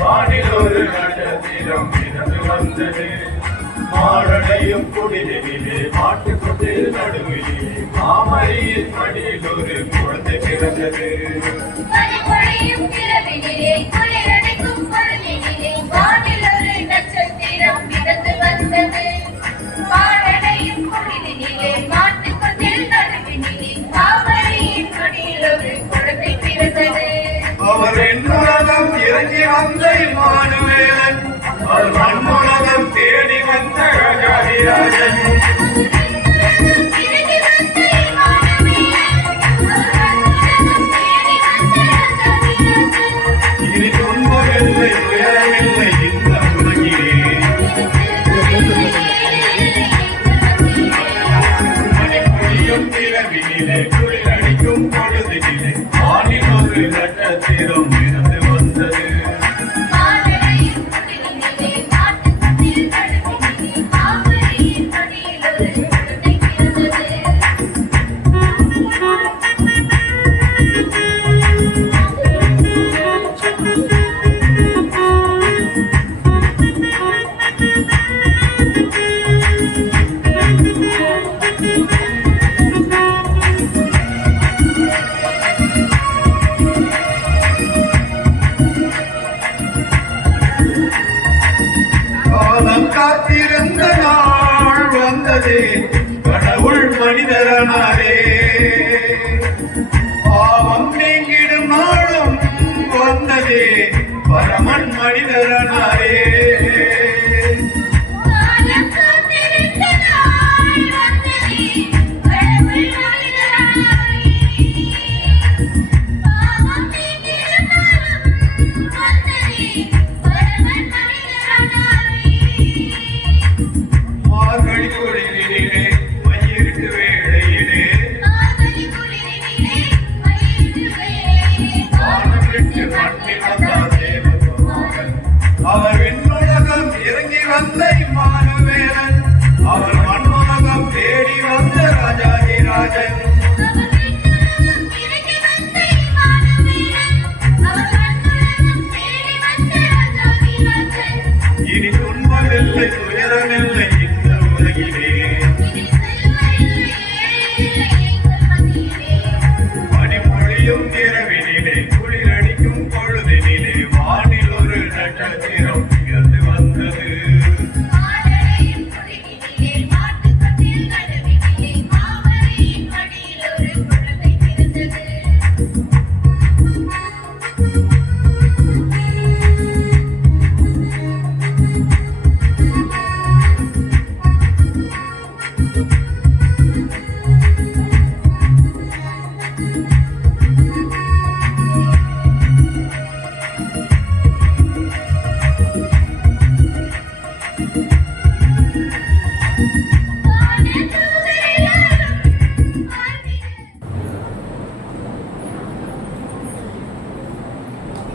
வானிலொரு நட்சத்திரம் மிதந்து வந்தது. மாரடையும் குடிலிலே மாட்டுக்கொட்டில் நடுவிலே மாமரியின் மடியில் ஒரு குழந்தை பிறந்தது. நட்சத்திரம் மிதந்து வந்தது. மாரடையும் குடிலிலே மாட்டுக்கொட்டில் நடுவிலே மாமரியின் மடியில் ஒரு குழந்தை பிறந்தது. அவர் என்னுலகம் இறங்கி வந்த இம்மானுவேலன், அவர் மண்ணுலகம் தேடி வந்த ராஜாதிராஜன். இனி துன்பமில்லை துயரமில்லை இந்த உலகிலே. மணிப்பொழியும் நிலவினிலே குளிரடிக்கும் பொழுதினிலே வானில் ஒரு நட்சத்திரம் மிதந்து வந்தது. காத்திருந்த நாள் வந்ததே, கடவுள் மனிதரானாரே. பாவம் நீங்கிடும் நாளும் வந்ததே, பரமன் மனிதரானாரே. அவர் விண்ணுலகம் இறங்கி வந்த இம்மானுவேலன், அவர் மண்ணுலகம் தேடி வந்த ராஜாதிராஜன். இனி துன்பமில்லை துயரமில்லை இந்த உலகிலே. மணிப்பொழியும் இரவினிலே குளிரடிக்கும் பொழுதினிலே வானில் ஒரு நட்சத்திரம் மிதந்து வந்தது.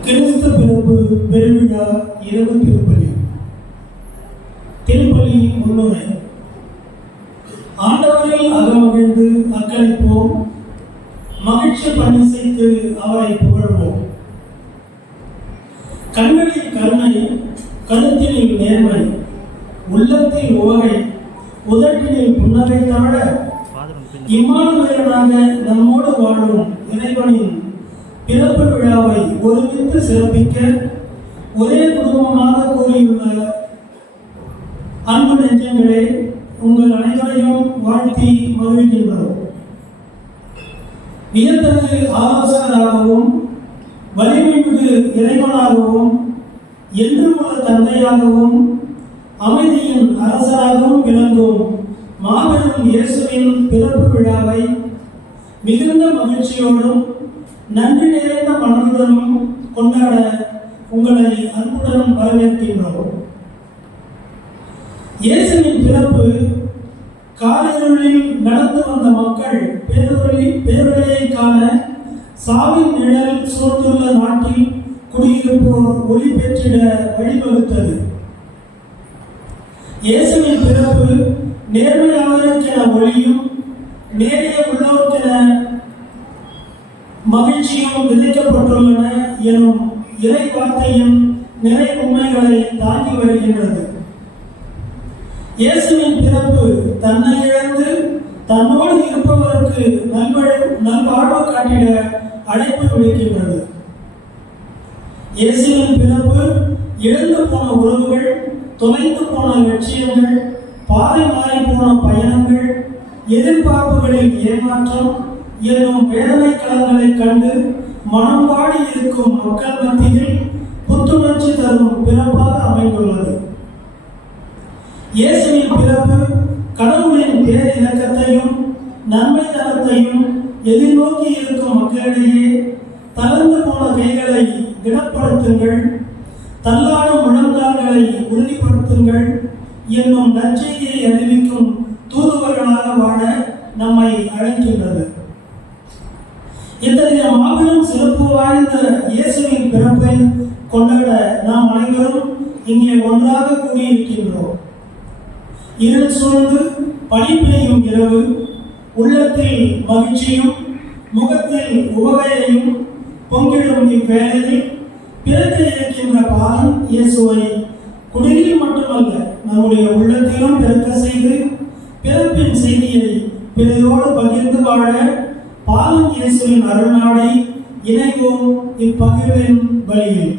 கிறிஸ்து பிறப்பு பெருவிழா இரவு திருப்பலி. திருப்பலி முன்னுரை. ஆண்டவரில் அகமகிழ்ந்து அக்களிப்போம், மகிழ்ச்சி பணிசைத்து அவரை புகழ்வோம். கண்களில் கருணை, கருத்தினில் நேர்மை, உள்ளத்தில் உவகை, உதட்டினில் புன்னகை தாழ இம்மானுவேலனாக நம்மோடு வாழும் இறைவனின் பிறப்பு விழாவை ஒருமித்து சிறப்பிக்க ஒரே குடும்பமாக கூறியுள்ள அன்பு நெஞ்சங்களே, உங்கள் அனைவரையும் வாழ்த்தி மகிழ்கின்றோம். வியத்தகு ஆலோசகராகவும் வலிமைமிகு இறைவனாகவும் என்றுமுள்ள தந்தையாகவும் அமைதியின் அரசராகவும் விளங்கும் மாபெரும் இயேசுவின் பிறப்பு விழாவை மிகுந்த மகிழ்ச்சியோடும் நன்றி நிறைந்த மனதுடனும் கொண்டாட உங்களை அன்புடன் வரவேற்கின்றோம். இயேசுவின் பிறப்பு காலையில் நடந்து வந்த மக்கள் பேரொழியை காண சாவின் நிழல் சூழ்ந்துள்ள நாட்டில் குடியிருப்போர் ஒளி பெற்றிட வழிவகுத்தது. இயேசுவின் பிறப்பு நேர்மையாளருக்கென ஒளியும் நேரிய உள்ளோருக்கென மகிழ்ச்சியும் விதைக்கப்பட்டுள்ளன எனும் இறை வார்த்தையின் நிறை உண்மைகளை தாங்கி வருகின்றது. இயேசுவின் பிறப்பு தன்னை இழந்து தன்னோடு இருப்பவருக்கு நல்வாழ்வு காட்டிட அழைப்பு விடுக்கின்றது. இயேசுவின் பிறப்பு இழந்து போன உறவுகள், தொலைந்து போன லட்சியங்கள், பாதை மாறி போன பயணங்கள், எதிர்பார்ப்புகளின் ஏமாற்றம் என்னும் வேதனை களங்களை கண்டு மனம் வாடி இருக்கும் மக்கள் மத்தியில் புத்துணர்ச்சி தரும் பிறப்பாக அமைந்துள்ளது. இயேசுவின் பிறப்பு கடவுளின் பேரிலக்கத்தையும் நன்மை தரத்தையும் எதிர்நோக்கி இருக்கும் மக்களிடையே தளர்ந்து போன கைகளை திடப்படுத்துங்கள், தள்ளாடும் முழங்கால்களை உறுதிப்படுத்துங்கள் என்னும் நற்செய்தியை அறிவிக்கும் தூதுவர்களாக வாழ நம்மை அழைக்கின்றது. இத்தகைய மாபெரும் சிறப்பு வாய்ந்த இயேசுவின் பிறப்பை கொண்டாட நாம் அனைவரும் இங்கே ஒன்றாக கூடியிருக்கின்றோம். இருள் சூழ்ந்து பனி பெய்யும் இரவு, உள்ளத்தில் மகிழ்ச்சியும் முகத்தில் உவகையையும் பொங்கிடும் இவ்வேளையில் பிறக்க இருக்கின்ற பாலன் இயேசுவை குடிலில் மட்டுமல்ல நம்முடைய உள்ளத்திலும் பிறக்க செய்து பிறப்பின் செய்தியை பிறரோடு பகிர்ந்து வாழ பாலன் இயேசுவின் அருள்நாடை இணைவோம் இப்பகிர்வின் வழியில்.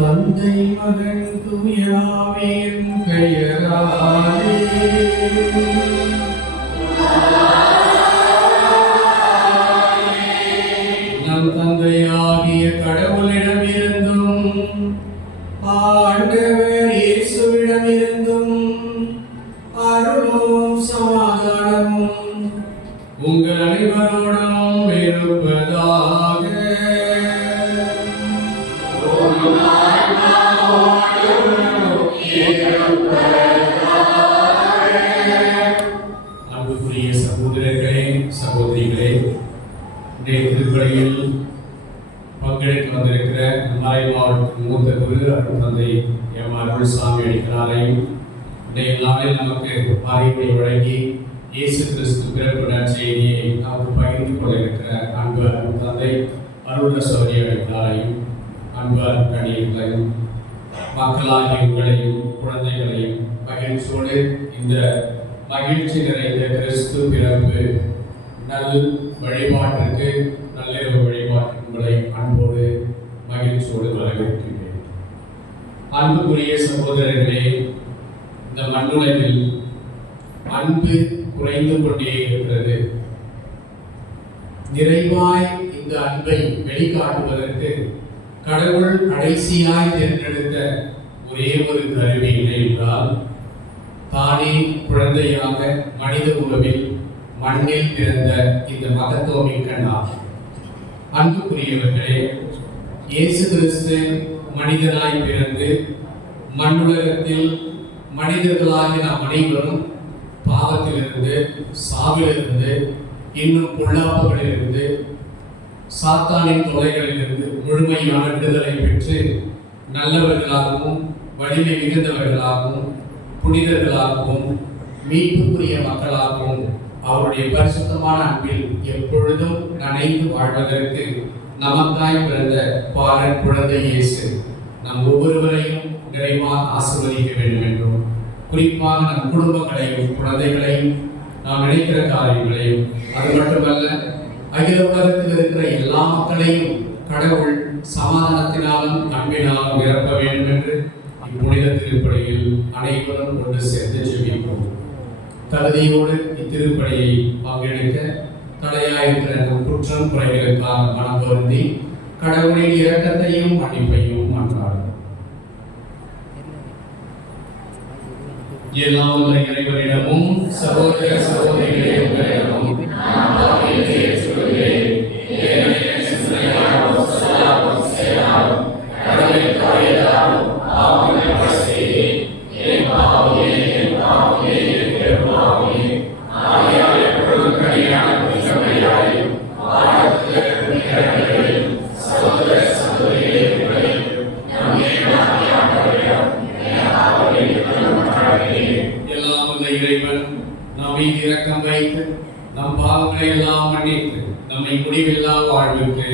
தந்தை மகன் தூயாவின் பெயராலே சமாதானமும் உங்கள் அனைவரோடும் இருப்பதாக. அன்புக்குரிய சகோதரர்களே, சகோதரிகளே, இன்றைய திருப்பலியில் பங்கெடுத்து வந்திருக்கிற மறை மாவட்ட மூத்த குரு அருட்தந்தை எம் அருள்சாமி அடிகளாரையும் இன்றைய நாளில் நமக்கு அறிவுரை வழங்கி இயேசு கிறிஸ்து பிறப்பு நற்செய்தியை நமக்கு பகிர்ந்து கொண்டிருக்கிற அன்பு அருட்தந்தை அருளசௌரி அடிகளாரையும் அன்பு அருட்கணியர்களையும் மக்களாகிய உங்களையும் குழந்தைகளையும் மகிழ்ச்சியோடு இந்த மகிழ்ச்சி நிறைந்த கிறிஸ்து பிறப்பு நல் வழிபாட்டிற்கு நள்ளிரவு வழிபாட்டிற்கு உங்களை அன்போடு மகிழ்ச்சியோடு வரவேற்கிறேன். அன்புக்குரிய சகோதரர்களே, இந்த மண்ணுலகில் அன்பு குறைந்து கொண்டே இருக்கிறது. நிறைவாய் இந்த அன்பை வெளிக்காட்டுவதற்கு கடவுள் கடைசியாய் தேர்ந்தெடுத்த ஒரே ஒரு கருவி இல்லை என்றால் தானே குழந்தையாக மனித உறவில் மண்ணில் பிறந்த இந்த மகத்துவமிக்க நாள். அன்புக்குரியவர்களே, இயேசு கிறிஸ்து மனிதனாய் பிறந்து மண்ணுலகத்தில் மனிதர்களாகிய நாம் அனைவரும் பாவத்திலிருந்து, சாவிலிருந்து, இன்னும் பொல்லாப்புகளிலிருந்து, சாத்தானின் தொலைகளிலிருந்து முழுமையான விடுதலை பெற்று நல்லவர்களாகவும் வலிமை மிகுந்தவர்களாகவும் புனிதர்களாகவும் மீட்புக்குரிய மக்களாகவும் அவருடைய பரிசுத்தமான அன்பில் எப்பொழுதும் நனைந்து வாழ்வதற்கு நமக்காய் பிறந்த பாலன் குழந்தை இயேசு நம் ஒவ்வொருவரையும் நிறைவாக ஆசீர்வதிக்க வேண்டும் என்றும், குறிப்பாக நம் குடும்பங்களையும் குழந்தைகளையும் நாம் நினைக்கிற காரியங்களையும், அது மட்டுமல்ல அகில உலகத்தில் இருக்கிற எல்லா மக்களையும் கடவுள் சமாதானத்தினாலும் அன்பினாலும் நிரப்ப வேண்டும் என்று இப்புனித திருப்பலியில் அனைவரும் ஒன்று சேர்ந்து ஜெபிப்போம். தகுதியோடு இத்திருப்பலியை பங்கெடுக்க தடையாயிருக்கிற நம் குற்றம் குறைகளுக்காக மனம் வருந்தி கடவுளின் இரக்கத்தையும் மன்னிப்பையும் மன்றாடும். எல்லாம் இறைவனிடமும் சகோதர சகோதரிகளே உங்களிடமும் இரக்கம் வைத்து நம் பாவங்களை எல்லாம் மன்னித்து நம்மை முடிவில்லா வாழ்வுக்கு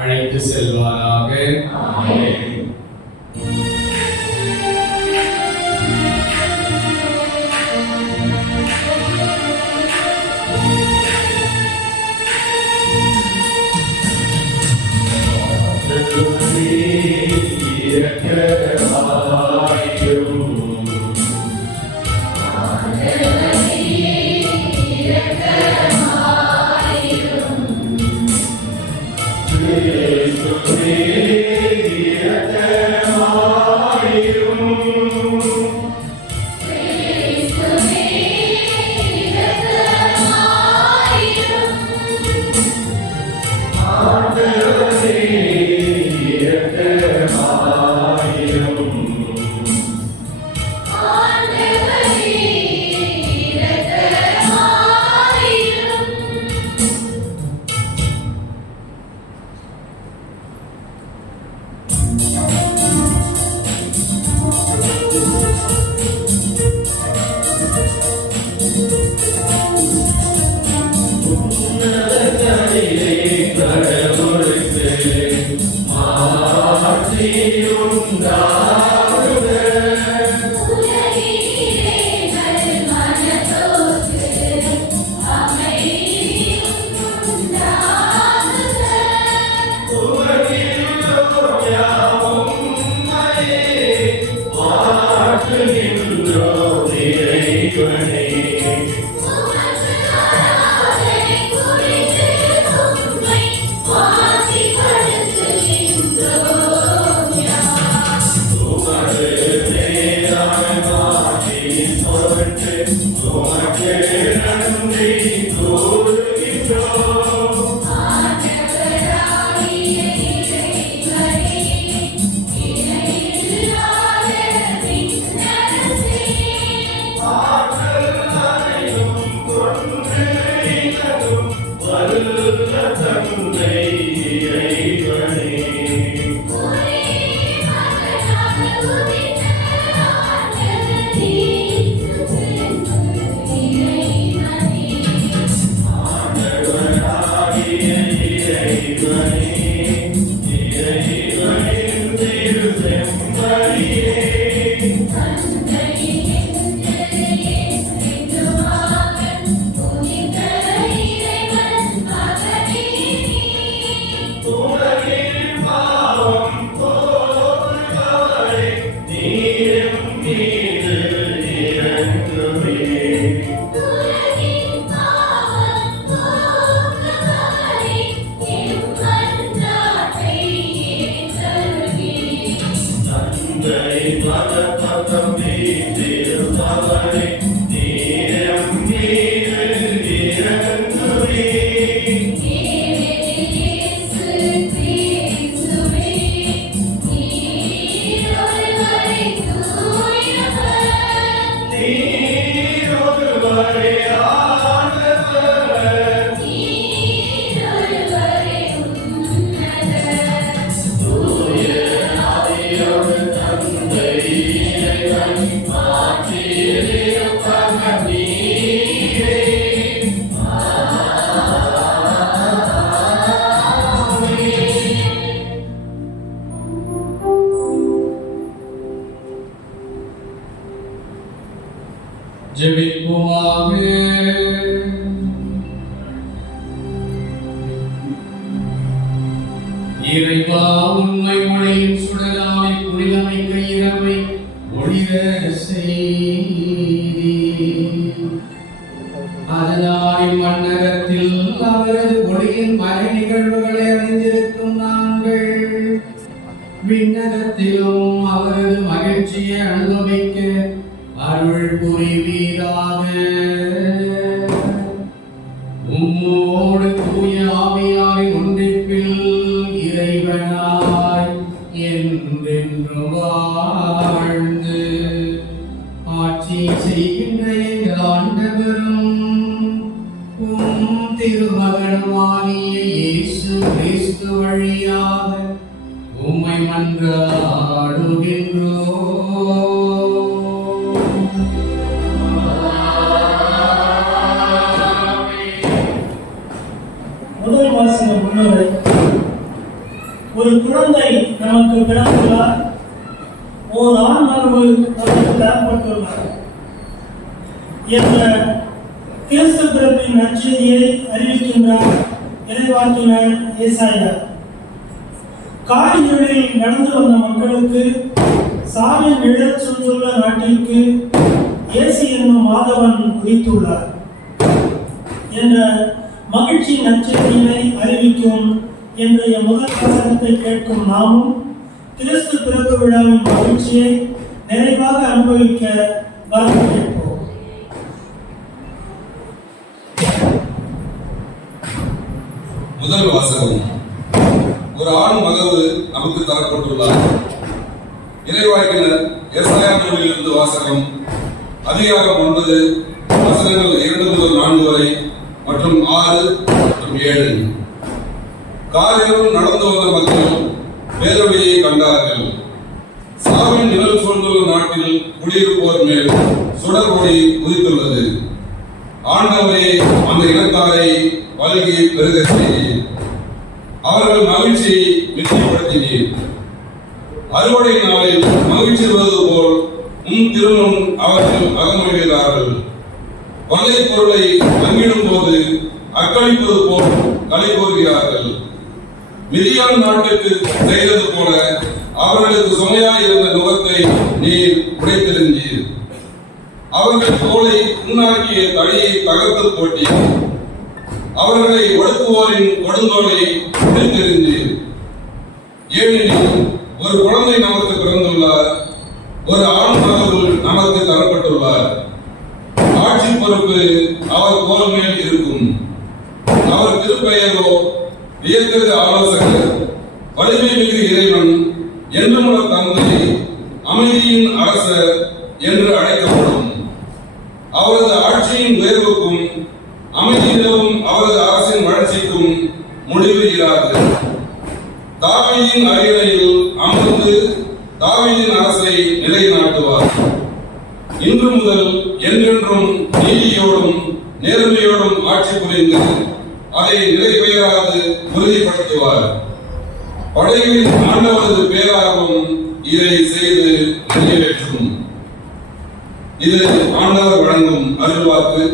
அழைத்து செல்வாராக. Yes, உம்மை கோருகின்றோம். ஆண்டவராகிய இறைவனே, இணையில்லாத விண்ணரசே, வல்ல தந்தை இறைவனே, ஒரே மகனாக உதித்த ஆண்டவர் இயேசு கிறிஸ்து இறைவனே, ஆண்டவராகிய இறைவனே, இறைவனின் திருச்செம்மறியே, தந்தையின் நெஞ்சையே சென்றுவாக உதித்த இறைவன் மகனே நீ. உலகின் பாவம் போக்குபவரே, நீர் மீது இறங்குமே. உலகின் பாவம் போக்குபவரே, எம் மன்றாட்டை ஏற்றருளீர். தந்தை மகப்பதம் வீற்றிருப்பவரே, நீர் மீது இறங்குமே. இயேசு கிறிஸ்துவே, நீர் ஒருவரே தூயவர், நீர் ஒருவரே ஆண்டவர், நீர் ஒருவரே உன்னதர். தூய ஆவியோடு தந்தை இறைவன் மாற்றியிருப்பவர் நீரே. ஜெபிப்போமாக. இறைவா, உண்மை மொழியின் சுடராமை புனிதமிக்க இரவை ஒளிர செய்தீர். அதனால் மன்னகத்தில் அவரது ஒளியின் மறை நிகழ்வுகளை அறிந்திருக்கும் நாங்கள் விண்ணகத்திலும் அவரது மகிழ்ச்சியை அனுபவிக்க அருள் புரிவீராக. உம்மோடு தூய ஆவியாரின் ஒன்றிப்பில் இறைவனாய் என்றென்று வாழ்ந்து ஆட்சி செய்கின்ற எங்கள் ஆண்டவரும் உம் திருமகனுமாகிய இயேசு கிறிஸ்து வழியாக உம்மை மன்றாடுகின்றோம். முதல் வாசக முன்னுரை. ஒரு குழந்தை நமக்கு பிறந்துள்ளார், ஓர் ஆண் மரபு நமக்கு தரப்பட்டுள்ளார் என்ற கிறிஸ்து பிறப்பின் நற்செய்தியை அறிவிக்கின்றார் இறைவாக்கினர் ஏசாயா. காரிருளில் நடந்து வந்த மக்களுக்கு, சாவின் நிழல் சூழ்ந்துள்ள நாட்டிற்கு இயேசு என்னும் மாதவன் உதித்துள்ளார் என்ற மகிழ்ச்சி நற்செய்தியினை அறிவிக்கும் இன்றைய முதல் வாசகத்தை கேட்கும் நாமும் கிறிஸ்து பிறப்பு விழாவின் மகிழ்ச்சியை நிறைவாக அனுபவிக்க வரவேற்போம். முதல் வாசகம். ஒரு ஆண் மகவு நமக்கு தரப்பட்டுள்ளார். இறைவாக்கினர் ஏசாயா நூலிலிருந்து வாசகம். அதிகாரம் 9 வசனங்கள் 2 முதல் 4 வரை மற்றும் 6 மற்றும் 7. காரிருள் நடந்து வந்த மக்கள் பேரொளியை கண்டார்கள். சாவின் நிழல் சூழ்ந்துள்ள நாட்டில் குடியிருப்போர் மேல் சுடர் ஒளி உதித்துள்ளது. ஆண்டவரே, அந்த இனத்தாரை வல்கி பெருக செய்தீர். அவர்கள் மகிழ்ச்சியை மிச்சப்படுத்தினீர். அறுவடை நாளில் மகிழ்ச்சி வருவது போல் உம் திருமுன் அவர்கள் அகமொழிகிறார்கள். கொலை பொருளை பங்கிடும் போது அக்களிப்பது போல் களி கூறுகிறார்கள். மிதியான் நாட்டுக்கு செய்தது போல அவர்களுக்கு சுமையாய் இருந்த நுகத்தை நீர் உடைத்தெறிந்தீர். அவர்கள் தோலை உண்ணாக்கிய தடியை தகர்த்து போட்டீர். அவர்களை ஒடுக்குவோரின் கொடுந்தோலை உடைத்தெறிந்தீர். ஏனெனில் ஒரு குழந்தை நமக்கு பிறந்துள்ளார், ஒரு ஆண் மகவு நமக்கு தரப்பட்டுள்ளார். ஆட்சி பொறுப்பு அவர் அவர் கோல் மேல் இருக்கும். அவர் திருப்பெயரோ வியத்தகு ஆலோசகர், வலிமை மிகு இறைவன், என்றுமுள்ள தந்தை, அமைதியின் அரசர் என்று அழைக்கப்படும். அவரது ஆட்சியின் உயர்வுக்கும் அமைதி நிலவும் அவரது அரசின் வளர்ச்சிக்கும் முடிவு இராது. தாவீதின் அரியணையில் அமர்ந்து தாவீதின் அரசை நிலைநாட்டுவார். இன்று முதல் என்றென்றும் நீதியோடும் நேர்மையோடும் ஆட்சி புரிந்து அதை நிலைபெயராது உறுதிப்படுத்துவார். படைகளின் ஆண்டவரது பேரார்வம் இதை செய்து நிறைவேற்றும். இது ஆண்டவர் வழங்கும் அருள்வாக்கு.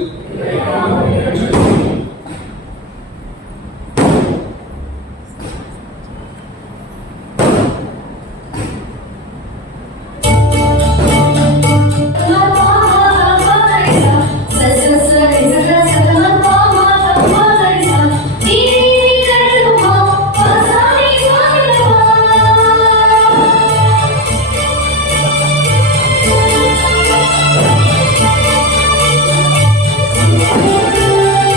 Thank you.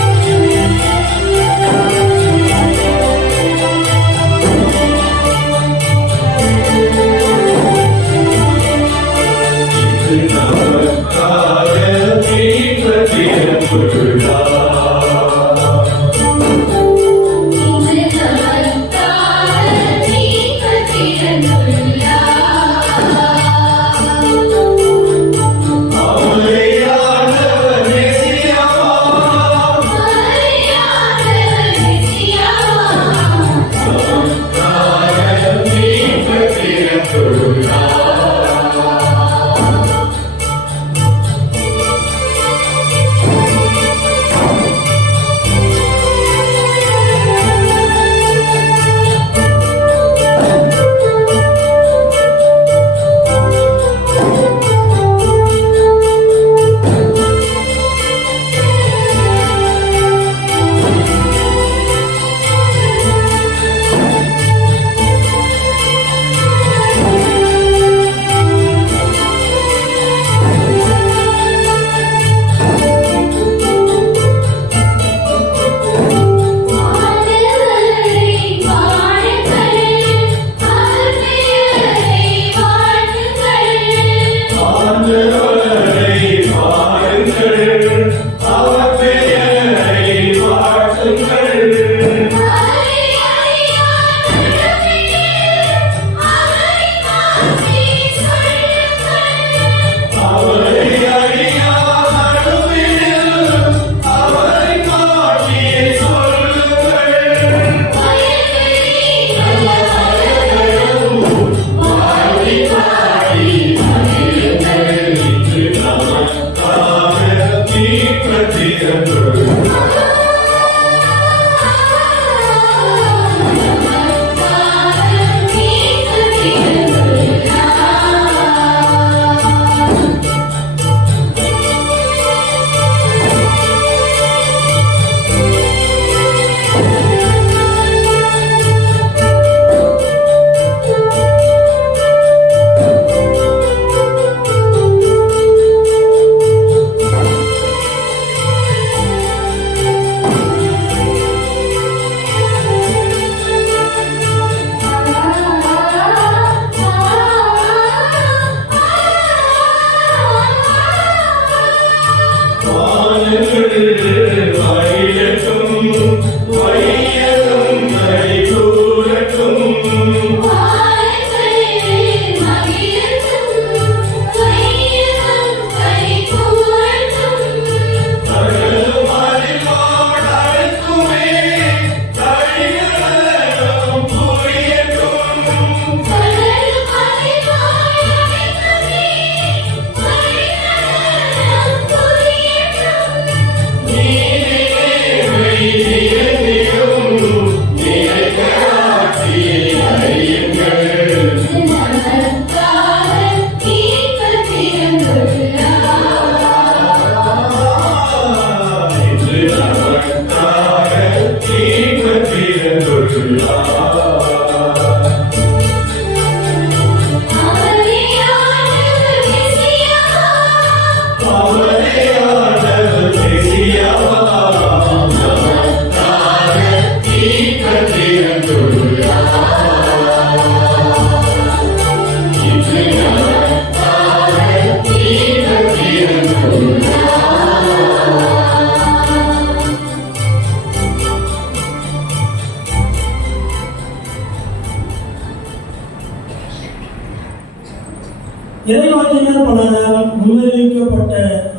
இறைவாக்கினர் பலரால் முன்னறிவிக்கப்பட்ட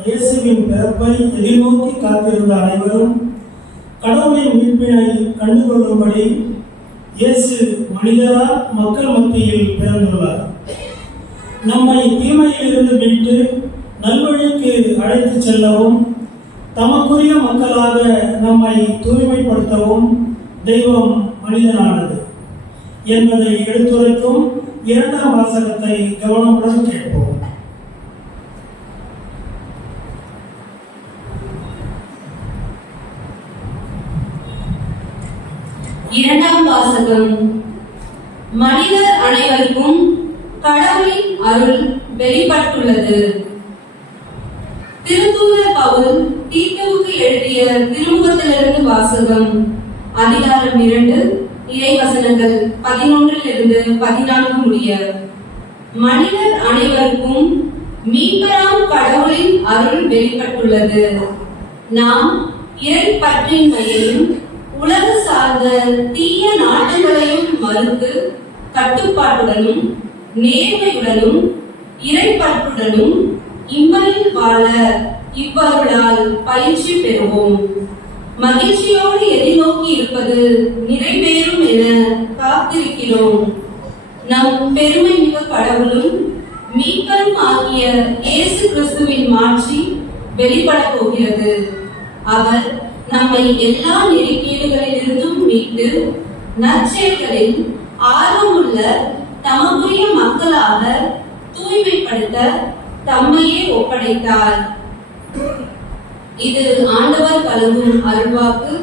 இயேசுவின் பிறப்பை எதிர்நோக்கி காத்திருந்த அனைவரும் கடவுளின் மீட்பினை கண்டுகொள்ளும்படி இயேசு மனிதரால் மக்கள் மத்தியில் பிறந்துள்ளார். நம்மை தீமையிலிருந்து மீட்டு நல்வழிக்கு அழைத்து செல்லவும் தமக்குரிய மக்களாக நம்மை தூய்மைப்படுத்தவும் தெய்வம் மனிதனானது என்பதை எடுத்துரைக்கும் இரண்டாம் வாசகத்தை கவனமுடன் கேட்போம். இரண்டாம் வாசகம். மனிதர் அனைவருக்கும் கடவுளின் அருள் வெளிப்பட்டுள்ளது. திருத்தூதர் பவுல் தீத்துவுக்கு எழுதிய திருமுகத்திலிருந்து வாசகம். அதிகாரம் 2, இறைவசனங்கள் 11-14 முடிய. மனிதர் அனைவருக்கும் மீட்பராம் கடவுளின் அருள் வெளிப்பட்டுள்ளது. நாம் இறை பற்றின்மையையும் உலக சார்ந்த தீய நாட்டங்களையும் மறுத்து கட்டுப்பாட்டுடனும் நேர்மையுடனும் இறைப்பற்றுடனும் இம்மையில் வாழ இவ்வருளால் பயிற்சி பெறுவோம். மகிழ்ச்சியோடு எதிர்நோக்கி இருப்பது நிறைவேறும் என காத்திருக்கிறோம். நம் பெருமை மிக கடவுளும் மீட்பரும் ஆகிய இயேசு கிறிஸ்துவின் மாட்சி வெளிப்பட போகிறது. அவர் நம்மை எல்லா நெருக்கீடுகளிலிருந்தும் மீட்டு நற்செயல்களில் ஆர்வமுள்ள தமக்குரிய மக்களாக தூய்மைப்படுத்த தம்மையே ஒப்படைத்தார். இது ஆண்டவர் வழங்கும் அருள்வாக்கு.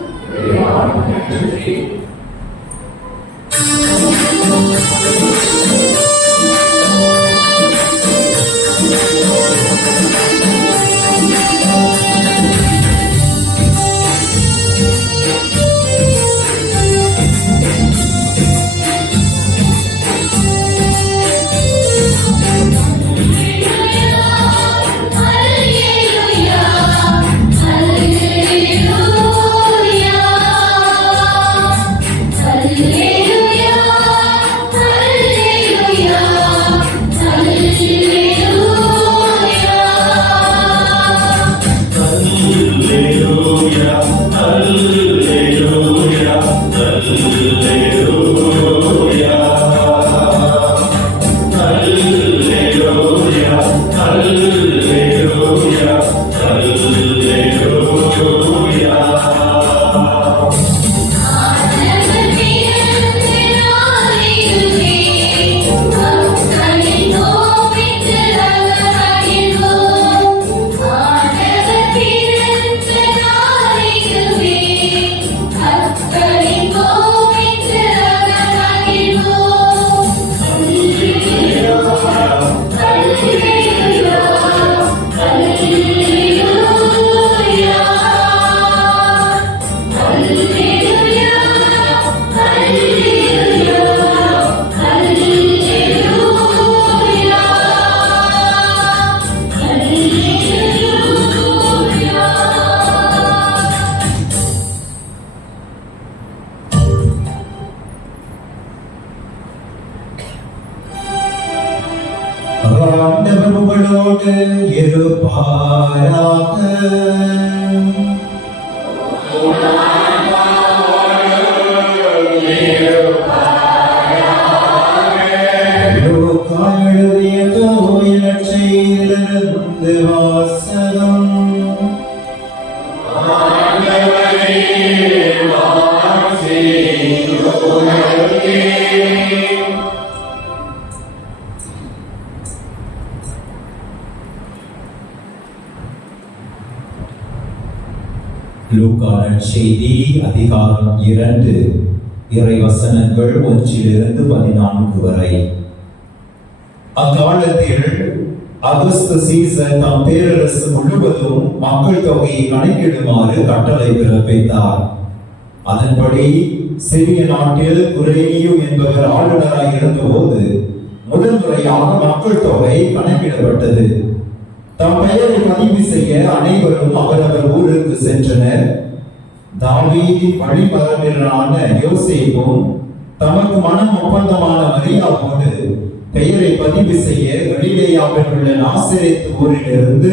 ஆண்டவர் உங்களோடு இருப்பாராக. லூக்கா எழுதிய தூய நற்செய்தியிலிருந்து வாசகம். லூக்கா நற்செய்தி அதிகாரம் 2 இறைவசனங்கள் 1-14 வரை. அக்காலத்தில் அகஸ்து சீசர் தாம் பேரரசு முழுவதும் மக்கள் தொகையை கணக்கிடுமாறு கட்டளை பிறப்பித்தார். அதன்படி சிறிய நாட்டில் குரேனியு என்பவர் ஆளுநராக இருந்தபோது முதல் முறையாக மக்கள் தொகை கணக்கிடப்பட்டது. தம் பெயரை பதிவு செய்ய அனைவரும் அவரவர் ஊருக்கு சென்றனர். தாவீதின் வழிமரபினரான யோசேப்பும் தமக்கு மனம் ஒப்பந்தமான மரியாவோடு பெயரை பதிவு செய்ய கலிலேயாவில் உள்ள நாசரேத் ஊரிலிருந்து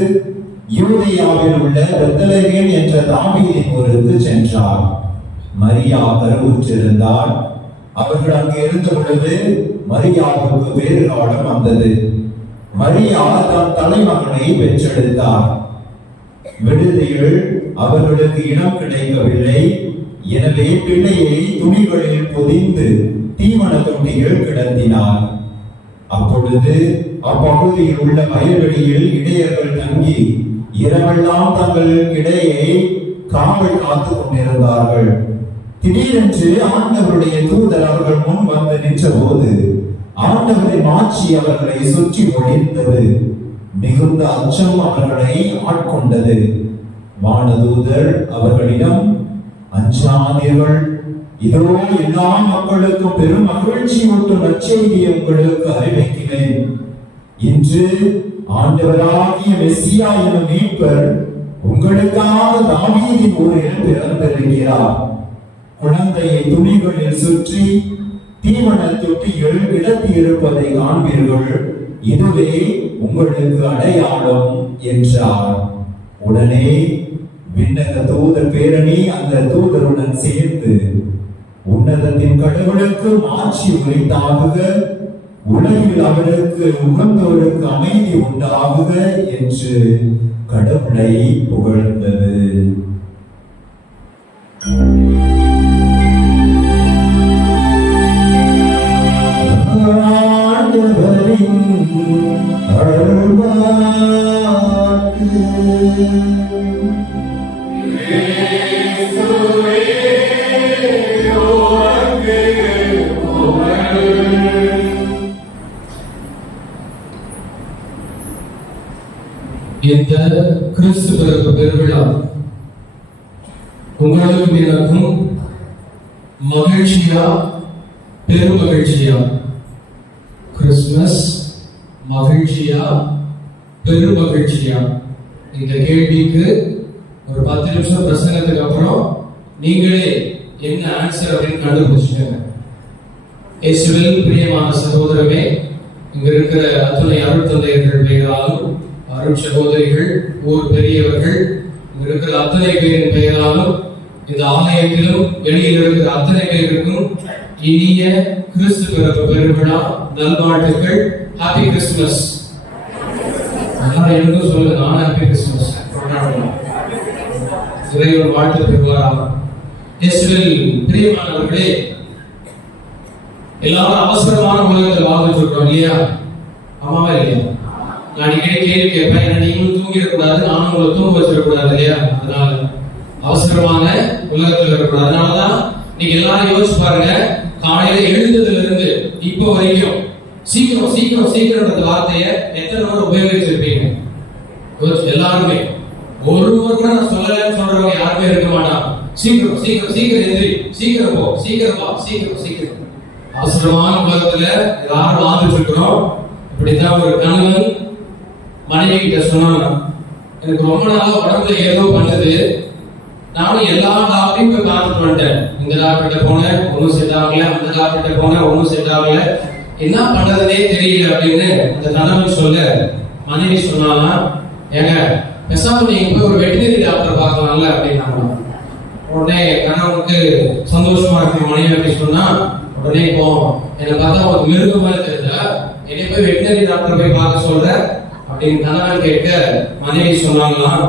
யூதேயாவில் உள்ள பெத்லகேம் என்ற தாவீதின் ஊருக்கு சென்றார். மரியா கருவுற்றிருந்தார். அவர்கள் அங்கு இருந்த பொழுது மரியாவுக்கு வேறு காலம் வந்தது. மரியா தம் தலைமகனை பெற்றெடுத்தார். விடுதியில் அவர்களுக்கு இடம் கிடைக்கவில்லை. எனவே பிள்ளையை துணிகளில் பொதிந்து தீவன தொட்டியில் கிடத்தினார். அப்பொழுது அப்பகுதியில் உள்ள வயல்வெளியில் இடையர்கள் தங்கி இரவெல்லாம் தங்கள் இடையை காவல் காத்துக் கொண்டிருந்தார்கள். திடீரென்று ஆண்டவருடைய தூதர் அவர்கள் முன் வந்து நின்ற போது ஆண்டவரின் ஆட்சி அவர்களை சுற்றி ஒளிர்ந்தது. மிகுந்த அச்சம் அவர்களை ஆட்கொண்டது. வானதூதர் அவர்களிடம், அஞ்சாதீர்கள், இதோ எல்லா மக்களுக்கும் பெரும் மகிழ்ச்சி ஊட்டும் நற்செய்தியை உங்களுக்கு அறிவிக்கிறேன். இன்று ஆண்டவராகிய மெசியா எனும் மீட்பர் உங்களுக்காக தாவீதின் ஊரில் பிறந்திருக்கிறார். குழந்தையை துணிகளில் சுற்றி தீவன தொட்டியில் கிடத்தி இருப்பதை காண்பீர்கள். இதுவே உங்களுக்கு அடையாளம் என்றார். உடனே விண்ணக தூதர் பேரணி அந்த தூதருடன் சேர்ந்து, உன்னதத்தின் கடவுளுக்கு மாட்சி உரித்தாகுக, உலகில் அவருக்கு உகந்தோருக்கு அமைதி உண்டாகுக என்று கடவுளை புகழ்ந்தது. ஆண்டவரின் அருள்வாக்கு. இந்த கிறிஸ்து பிறப்பு பெருவிழா உங்களுக்கும் எனக்கும் மகிழ்ச்சியா பெருமகிழ்ச்சியா? கிறிஸ்துமஸ் மகிழ்ச்சியா பெருமகிழ்ச்சியா? இந்த கேள்விக்கு ஒரு 10 நிமிஷம் பிரசங்கத்துக்கு அப்புறம் நீங்களே என்ன ஆன்சர் அப்படின்னு கண்டுபிடிச்சுக்கோங்க. இயேசுவில் பிரியமான சகோதரமே, இங்க இருக்கிற அத்துணை அருள் தந்தையர்கள் பெயராலும், அருள் சகோதரிகள், ஊர் பெரியவர்கள், இங்க இருக்கிற அத்தனை பேரின் பெயராலும், இந்த ஆலயத்திலும் வெளியில் இருக்கிற அத்தனை பேருக்கும் இனிய கிறிஸ்து பிறப்பு பெருவிழா நல்வாழ்த்துக்கள். Happy Christmas. எனக்கும் சொல்லுங்க, நானும் ஹாப்பி கிறிஸ்துமஸ் கொண்டாடலாம். இறைவன் வாழ்த்து பெறுவாராம். இயேசுவில் பிரியமானவர்களே, எல்லாரும் அவசரமான உலகத்தில் வாழ்ந்துட்டு இருக்கோம் இல்லையா? ஆமாவா இல்லையா? நான் அடிக்கடி கேள்வி கேட்பேன், ஏன்னா நீங்களும் தூங்கிடக்கூடாது, நானும் உங்களை தூங்க வச்சிடக்கூடாது இல்லையா? அதனால அவசரமான உலகத்தில் இருக்கக்கூடாது. அதனாலதான் நீங்க எல்லாரும் யோசிச்சு பாருங்க, காலையில எழுந்ததுல இருந்து இப்ப வரைக்கும் சீக்கிரம் சீக்கிரம் சீக்கிரம் வார்த்தையை எத்தனை முறை உபயோகிச்சிருப்பீங்க? எல்லாருமே. ஒருவர் கூட நான் சொல்லலன்னு சொல்றவங்க யாருமே இருக்க மாட்டான். சீக்கிரம் சீக்கிரம் சீக்கிரம் எந்திரி, சீக்கிரம் போ, சீக்கிரம் வா, சீக்கிரம் சீக்கிரம். அவசரமான உலகத்துல எல்லாரும் வாழ்ந்துட்டு இருக்கிறோம். இப்படித்தான் ஒரு கணவன் மனைவி கிட்ட சொன்னாங்க, எனக்கு ரொம்ப நாளா உடம்புல ஏதோ பண்ணுது, நானும் எல்லா டாக்டரையும் போய் பார்த்துட்டு வந்துட்டேன். இந்த டாக்டர்கிட்ட போனேன், ஒன்றும் செட் ஆகல, அந்த டாக்டர்கிட்ட போனேன், ஒன்றும் செட் ஆகல, என்ன பண்றதுனே தெரியல அப்படின்னு அந்த கணவன் சொல்ல மனைவி சொன்னாலாம், ஏங்க பேசாம நீங்க போய் ஒரு வெட்டினரி டாக்டர் பார்க்கலாம்ல அப்படின்னாங்க. உடனே கணவனுக்கு சந்தோஷமா இருக்கு. மனைவி அப்படி சொன்னா உடனே போவோம், என்னை பார்த்தா ஒரு மிருகம் மாதிரி தெரியல, என்னை போய் வெட்டினரி டாக்டர் போய் பார்க்க சொல்ற அப்படின்னு கணவன் கேட்க மனைவி சொன்னாங்களாம்,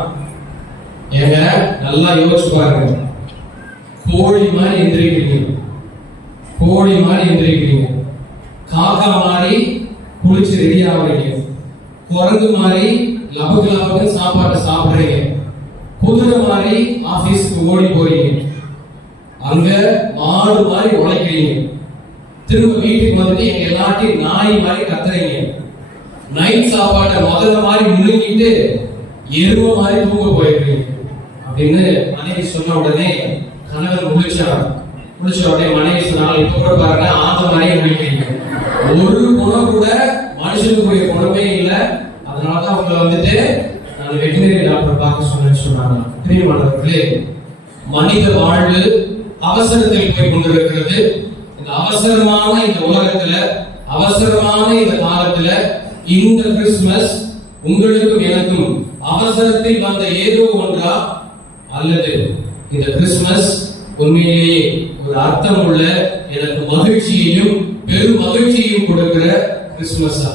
ஏங்க நல்லா யோசிச்சு பாருங்க, கோழி மாதிரி எந்திரிக்கிறீங்க, கோழி மாதிரி எந்திரிக்கிறீங்க, காக்கா மாதிரி குளிச்சு ரெடி ஆகுறீங்க, குரங்கு மாதிரி லபக்கு லபக்கு சாப்பாட்டை சாப்பிடுறீங்க, குதிரை மாதிரி ஆபீஸ்க்கு ஓடி போறீங்க, அங்க மாடு மாதிரி உழைக்கிறீங்க, திரும்ப வீட்டுக்கு வந்துட்டு எங்க எல்லாத்தையும் நாய் மாதிரி கத்துறீங்க, நைட் சாப்பாட்டை முதல்ல மாதிரி முழுங்கிட்டு எருவ மாதிரி தூங்க போயிருக்கீங்க அப்படின்னு மனைவி சொன்ன உடனே கணவன் முடிச்ச உடனே மனைவி சொன்னாங்க, இப்ப கூட பாருங்க ஆந்த மாதிரியே முடிக்கிறீங்க, ஒரு குணம் கூட மனுஷனுக்குரிய குணமே இல்லை, அதனாலதான் அவங்க வந்துட்டு நான் வெட்டினரி டாக்டர் பார்க்க சொன்னேன்னு சொன்னாங்க. பிரியமானவர்களே, மனித வாழ்வு அவசரத்தில் போய் கொண்டிருக்கிறது. இந்த அவசரமான இந்த உலகத்துல, அவசரமான இந்த காலத்துல இந்த கிறிஸ்துமஸ் உங்களுக்கும் எனக்கும் அவசரத்தில் வந்த ஏதோ ஒன்றா, அல்லது இந்த கிறிஸ்துமஸ் உண்மையிலேயே ஒரு அர்த்தம் உள்ள எனக்கு மகிழ்ச்சியையும் பெரும் மகிழ்ச்சியையும் கொடுக்கிற கிறிஸ்துமஸா?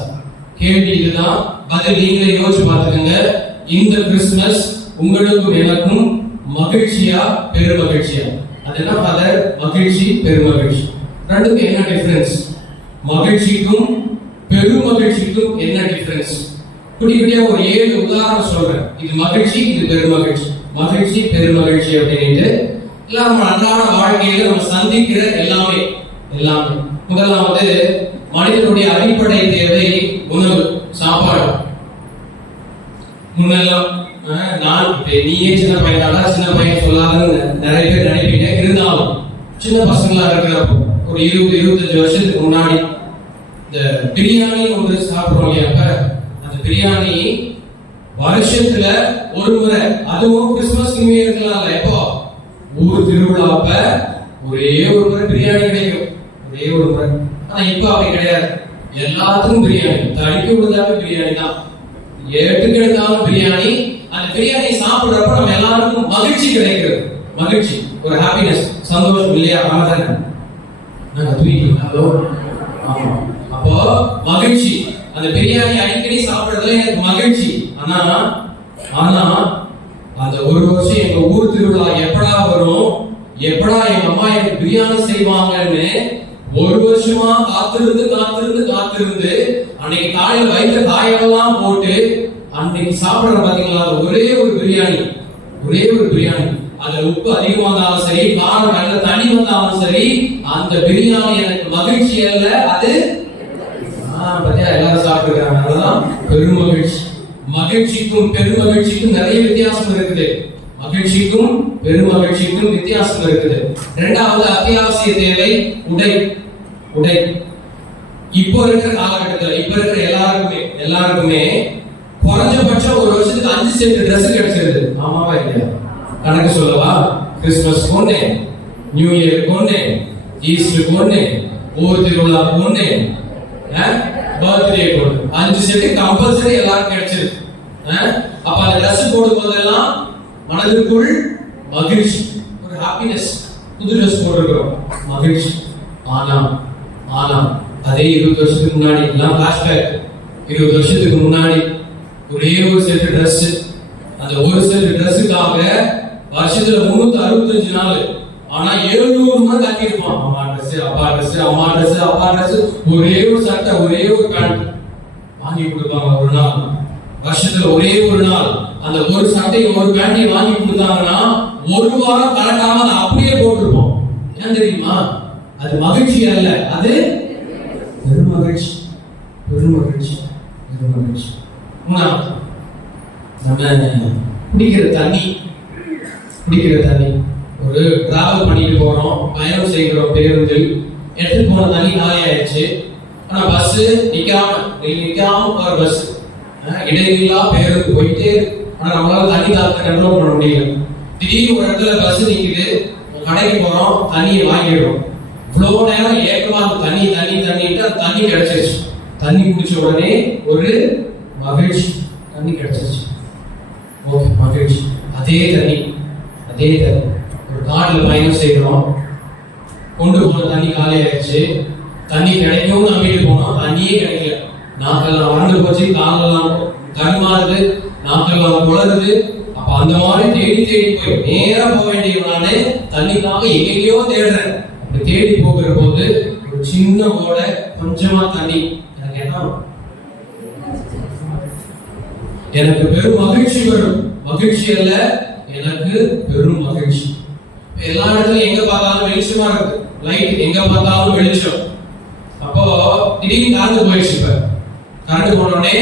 கேள்வி இதுதான். பதில் நீங்களே யோசிச்சு பார்த்துக்கங்க. இந்த கிறிஸ்துமஸ் உங்களுக்கும் எனக்கும் மகிழ்ச்சியா பெரும் மகிழ்ச்சியா? அதெல்லாம் பதர் மகிழ்ச்சி பெருமகிழ்ச்சி ரெண்டுக்கும் என்ன டிஃபரன்ஸ்? மகிழ்ச்சிக்கும் பெரும் மகிழ்ச்சிக்கும் என்ன டிஃபரன்ஸ்? குட்டி குட்டியா ஒரு 7 உதாரணம் சொல்றேன். இது மகிழ்ச்சி, இது பெருமகிழ்ச்சி. மகிழ்ச்சி பெருமகிழ்ச்சி அப்படின்ட்டு எல்லாம் நம்ம அன்றாட வாழ்க்கையில நம்ம சந்திக்கிற எல்லாமே. முதலாவது மனிதனுடைய அடிப்படை தேவை உணவு, சாப்பாடு. முன்னெல்லாம் நான் நீயே சின்ன பையனாடா, சின்ன பையன் சொல்லாதுன்னு நிறைய பேர் நினைப்பீங்க. இருந்தாலும் சின்ன பசங்களா இருக்கிறப்போ ஒரு 20-25 வருஷத்துக்கு முன்னாடி இந்த பிரியாணி ஒன்று சாப்பிடுறோம் இல்லையா? அந்த பிரியாணி வருஷத்துல ஒரு முறை, அதுவும் கிறிஸ்துமஸ் நியூ இயர்லாம் இல்ல, எப்போ ஊர் திருவிழாப்ப ஒரே ஒரு முறை பிரியாணி கிடைக்கும், ஒரே ஒரு முறை. ஆனா இப்ப அப்படி கிடையாது. எல்லாத்துக்கும் பிரியாணி, தடிக்க விழுந்தாலும் பிரியாணி தான், ஏட்டுக்கு எடுத்தாலும் பிரியாணி. அந்த பிரியாணி சாப்பிடுறப்ப நம்ம எல்லாருக்கும் மகிழ்ச்சி கிடைக்கிறது. மகிழ்ச்சி, ஒரு ஹாப்பினஸ், சந்தோஷம் இல்லையா? அப்போ மகிழ்ச்சி, அந்த பிரியாணி அடிக்கடி சாப்பிடுறதுல எனக்கு மகிழ்ச்சி. ஆனா அந்த ஒரு வருஷம் எங்க ஊர் திருவிழா எப்படா வரும், எப்படா எங்க அம்மா எனக்கு பிரியாணி செய்வாங்கன்னு ஒரு வருஷமா காத்திருந்து அன்னைக்கு காலையில வயிற்று காயெல்லாம் போட்டு அன்னைக்கு சாப்பிடுற பாத்தீங்களா, ஒரே ஒரு பிரியாணி. அதுல உப்பு அதிகமா இருந்தாலும் சரி, காரம் நல்ல தனி வந்தாலும் சரி, அந்த பிரியாணி எனக்கு மகிழ்ச்சி அல்ல, அது பத்தியா எல்லாரும் சாப்பிட்டுருக்காங்க. அதுதான் பெருமகிழ்ச்சி. மகிழ்ச்சிக்கும் பெருமகிழ்ச்சிக்கும் நிறைய வித்தியாசம் இருக்குது. மகிழ்ச்சிக்கும் பெருமகிழ்ச்சிக்கும் வித்தியாசம் இருக்குது. இரண்டாவது அத்தியாவசிய தேவை உடை. இப்போ இருக்கிற காலகட்டத்தில் இப்ப இருக்கிற எல்லாருக்குமே குறைஞ்சபட்சம் ஒரு வருஷத்துக்கு 5 செட் ட்ரெஸ் கிடைச்சிருது. ஆமாவா இல்லையா? கணக்கு சொல்லவா? கிறிஸ்துமஸ் ஒண்ணு, நியூ இயர் ஒண்ணு, ஈஸ்டர் ஒண்ணு, ஊர் திருவிழா ஒண்ணு, பர்த்டே ஒண்ணு, 5 செட் கம்பல்சரி எல்லாருக்கும் கிடைச்சிருது. அப்ப அந்த ட்ரெஸ் போடும் போதெல்லாம் மனதிற்குள் மகிழ்ச்சி, ஒரு ஹாப்பினஸ். புது ட்ரெஸ் போட்டிருக்கிறோம், மகிழ்ச்சி. ஆனா அதே 20 வருஷத்துக்கு முன்னாடி எல்லாம் ஃபிளாஷ்பேக். 20 வருஷத்துக்கு முன்னாடி ஒரே ஒரு செட் ட்ரெஸ், அந்த ஒரு செட் ட்ரெஸ்ஸுக்காக வருஷத்துல 365 நாள், ஆனா 700 முறை கட்டிருப்பான். அம்மா ட்ரெஸ், அப்பா ட்ரெஸ், அம்மா ட்ரெஸ், அப்பா ட்ரெஸ், ஒரே ஒரு சட்டை, ஒரே ஒரு பேண்ட் வாங்கி கொடுப்பாங்க. ஒரு நாள், வருஷத்துல ஒரே ஒரு நாள் அந்த ஒரு சட்டை ஒரு பேண்டையும் வாங்கி கொடுத்தாங்கன்னா ஒரு வாரம் கலக்காம அதை அப்படியே போட்டிருப்போம். ஏன் தெரியுமா? அது மகிழ்ச்சி அல்ல, அது பெருமகிழ்ச்சி. நம்ம குடிக்கிற தண்ணி, ஒரு டிராவல் பண்ணிட்டு போறோம், பயணம் செய்கிறோம், பேருந்தில் எடுத்துட்டு போன தண்ணி காலி ஆயிடுச்சு. ஆனா பஸ் நிக்காம போற பஸ், இடையிலா பேருந்து போயிட்டே. ஆனா நம்மளால தண்ணி தாக்கத்தை கண்ட்ரோல் பண்ண முடியல. திடீர்னு ஒரு இடத்துல பஸ் நிக்குது, கடைக்கு போறோம், தண்ணியை வாங்கிடுறோம். இவ்வளவு நேரம் ஏக்கமா தண்ணி தண்ணி கிடைச்சிருச்சு. தண்ணி குடிச்ச உடனே ஒரு மகிழ்ச்சி, தண்ணி கிடைச்சிருச்சு, ஓகே மகிழ்ச்சி. அதே தண்ணி ஒரு கார்ல பயணம் செய்யறோம், கொண்டு போன தண்ணி காலி ஆயிடுச்சு. தண்ணி கிடைக்கும் நம்பிட்டு போனோம், தண்ணியே கிடைக்கல. நாக்கெல்லாம் வறண்டு போச்சு, காலெல்லாம் கருமாறுது, நாக்கெல்லாம் குளருது. அப்ப அந்த மாதிரி தேடி போய் நேரா போக வேண்டியவனாலே தண்ணிக்காக எங்கேயோ தேடுறேன். அப்படி தேடி போகிற போது ஒரு சின்ன ஓடை, கொஞ்சமா தண்ணி, எனக்கு பெரும் மகிழ்ச்சி வரும். மகிழ்ச்சி அல்ல, எனக்கு பெரும் மகிழ்ச்சி. எல்லா இடத்துலயும் எங்க பார்த்தாலும் வெளிச்சமா இருக்கு, லைட் எங்க பார்த்தாலும் வெளிச்சம். அப்போ திடீர்னு கரண்ட் போயிடுச்சு. இப்ப கரண்ட் போனோடனே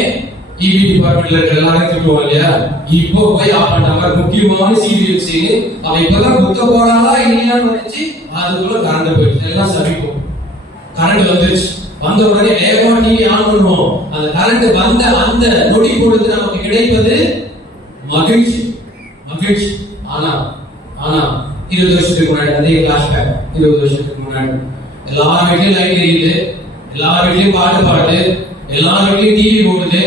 இபி டிபார்ட்மெண்ட்ல இருக்க எல்லாரும் திட்டுவோம் இல்லையா? இப்போ போய் ஆஃப் பண்ணாம முக்கியமான சீரியல் சீன் அவ இப்பதான் குத்த போறாளா இல்லையான்னு நினைச்சு அதுக்குள்ள கரண்ட் போயிடுச்சு. எல்லாம் சபிப்போம். கரண்ட் வந்துருச்சு, வந்த உடனே வேகமா டிவி ஆன் பண்ணுவோம். அந்த கரண்ட் வந்த அந்த நொடி பொழுது நமக்கு கிடைப்பது மகிழ்ச்சி. ஆனா 20 வருஷத்துக்கு முன்னாடி, அதே ஃபிளாஷ்பேக், 20 வருஷத்துக்கு முன்னாடி எல்லார் வீட்லயும் லைட் எரியுது, எல்லார் வீட்லயும் பாட்டு பாடுது, எல்லார் வீட்லயும் டிவி போகுது,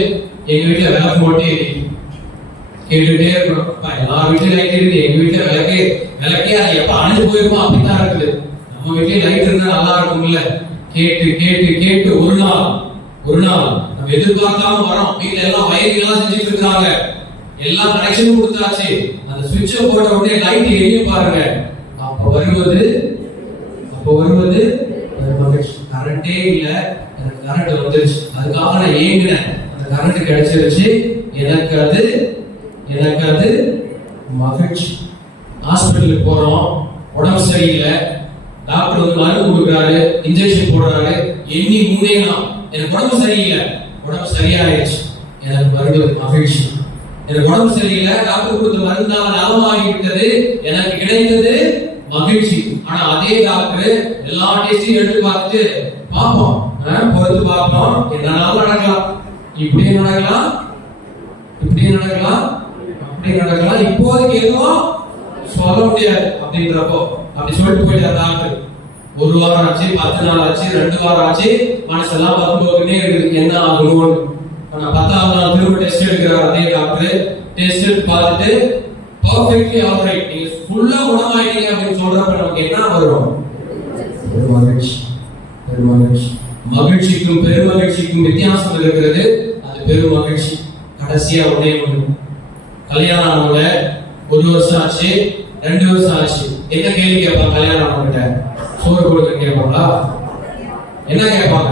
எங்க வீட்டுல விளக்கு போட்டே எரியுது. கேட்டுட்டே இருக்கணும், எல்லார் வீட்லயும் லைட் எரியுது, எங்க வீட்டுல விளக்கே அது எப்ப அணைஞ்சு போயிருக்கும் அப்படித்தான் இருக்குது. நம்ம வீட்லயும் லைட் இருந்தா நல்லா இருக்கும்ல. கேட்டு கேட்டு கேட்டு ஒரு நாள் நம்ம எதிர்பார்க்காம வரோம். வீட்டுல எல்லாம் வயரிங் எல்லாம் செஞ்சுட்டு இருக்காங்க, எல்லா கனெக்ஷனும் கொடுத்தாச்சு. அந்த சுவிட்சை போட்ட உடனே லைட் எரிய பாருங்க. அப்ப வருவது கரண்டே இல்ல, எனக்கு கரண்ட் வந்துருச்சு, அதுக்காக நான் ஏங்கினேன், அந்த கரண்ட் கிடைச்சிருச்சு, எனக்கு அது மகிழ்ச்சி. ஹாஸ்பிட்டலுக்கு போறோம், உடம்பு சரியில்லை, டாக்டர் வந்து மருந்து கொடுக்குறாரு, இன்ஜெக்ஷன் போடுறாரு, எண்ணி 3 நாள் எனக்கு உடம்பு சரியில்லை, உடம்பு சரியாயிடுச்சு, எனக்கு வருது மகிழ்ச்சி. எனக்கு உடம்பு சரியில்லை, டாக்டர் கொடுத்த மருந்தால் நலமாகிவிட்டது, எனக்கு கிடைத்தது மகிழ்ச்சி. ஆனா அதே டாக்டர் எல்லா டெஸ்டையும் எடுத்து பார்த்துட்டு பார்ப்போம், பொறுத்து பார்ப்போம், என்னன்னாலும் நடக்கலாம், இப்படியே நடக்கலாம், இப்படியே நடக்கலாம், அப்படியே நடக்கலாம், இப்போதைக்கு எதுவும் சொல்ல முடியாது அப்படின்றப்போ அப்படி சொல்லிட்டு போயிட்டார் டாக்டர். 1 வாரம் ஆச்சு, 10 நாள் ஆச்சு, 2 வாரம் ஆச்சு, மனசெல்லாம் பக்குவமே இருக்குது, என்ன ஆகணும்னு. ஆனா 10ஆவது நாள் திரும்ப டெஸ்ட் எடுக்கிறார் அதே டாக்டர். டெஸ்ட் எடுத்து பார்த்துட்டு பர்ஃபெக்ட்லி ஆல்ரைட், நீங்க ஃபுல்லா குணமாயிட்டீங்க அப்படின்னு சொல்றப்ப நமக்கு என்ன வரும்? மகிழ்ச்சிக்கும் பெருமகிழ்ச்சிக்கும் வித்தியாசம் இருக்கிறது. அது பெருமகிழ்ச்சி. கடைசியா ஒண்ணே ஒண்ணு, கல்யாணம் ஆனவங்க 1 வருஷம் ஆச்சு, 2 வருஷம் ஆச்சு, என்ன கேள்வி கேட்பாங்க? கல்யாணம் ஆனவங்கிட்ட சோறு கொடுக்க கேட்பாங்களா? என்ன கேட்பாங்க?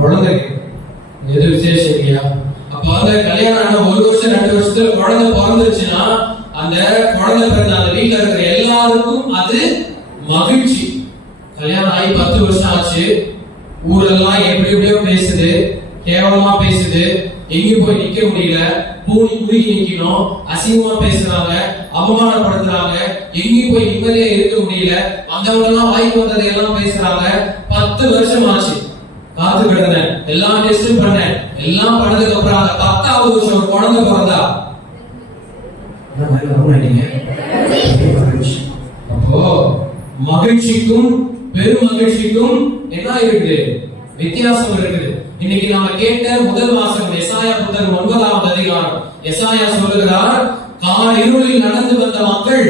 குழந்தை. எது விசேஷம் இல்லையா? அப்ப வந்து கல்யாணம் ஆன 1 வருஷம் 2 வருஷத்துல குழந்தை பிறந்துச்சுன்னா அந்த குழந்தை பிறந்த அந்த வீட்டுல இருக்கிற எல்லாருக்கும் அது மகிழ்ச்சி. கல்யாணம் ஆகி 10 வருஷம் ஆச்சு, ஊரெல்லாம் எப்படி எப்படியோ பேசுது, கேவலமா பேசுது, எங்கேயும் போய் நிக்க முடியல, பூனி குறுகி நிக்கணும், அசிங்கமா பேசுறாங்க, அவமானப்படுத்துறாங்க, எங்கேயும் போய் நிம்மதியா இருக்க முடியல, வந்தவங்க எல்லாம் வாய்ப்பு வந்ததை எல்லாம் பேசுறாங்க. 10 வருஷம் ஆச்சு, காத்து கிடந்தேன், எல்லா டெஸ்டும் பண்ணேன், எல்லாம் பண்ணதுக்கு அப்புறம் அந்த 10ஆவது வருஷம் ஒரு குழந்தை பிறந்தா. அப்போ மகிழ்ச்சிக்கும் பெருமகிழ்ச்சிக்கும் என்ன இருக்குது? வித்தியாசம் இருக்குது. இன்னைக்கு நாம கேட்ட முதல் வாசகம் எசாயா புத்தகம் 9வது அதிகாரம். எசாயா சொல்லுகிறார், கார் இருளில் நடந்து வந்த மக்கள்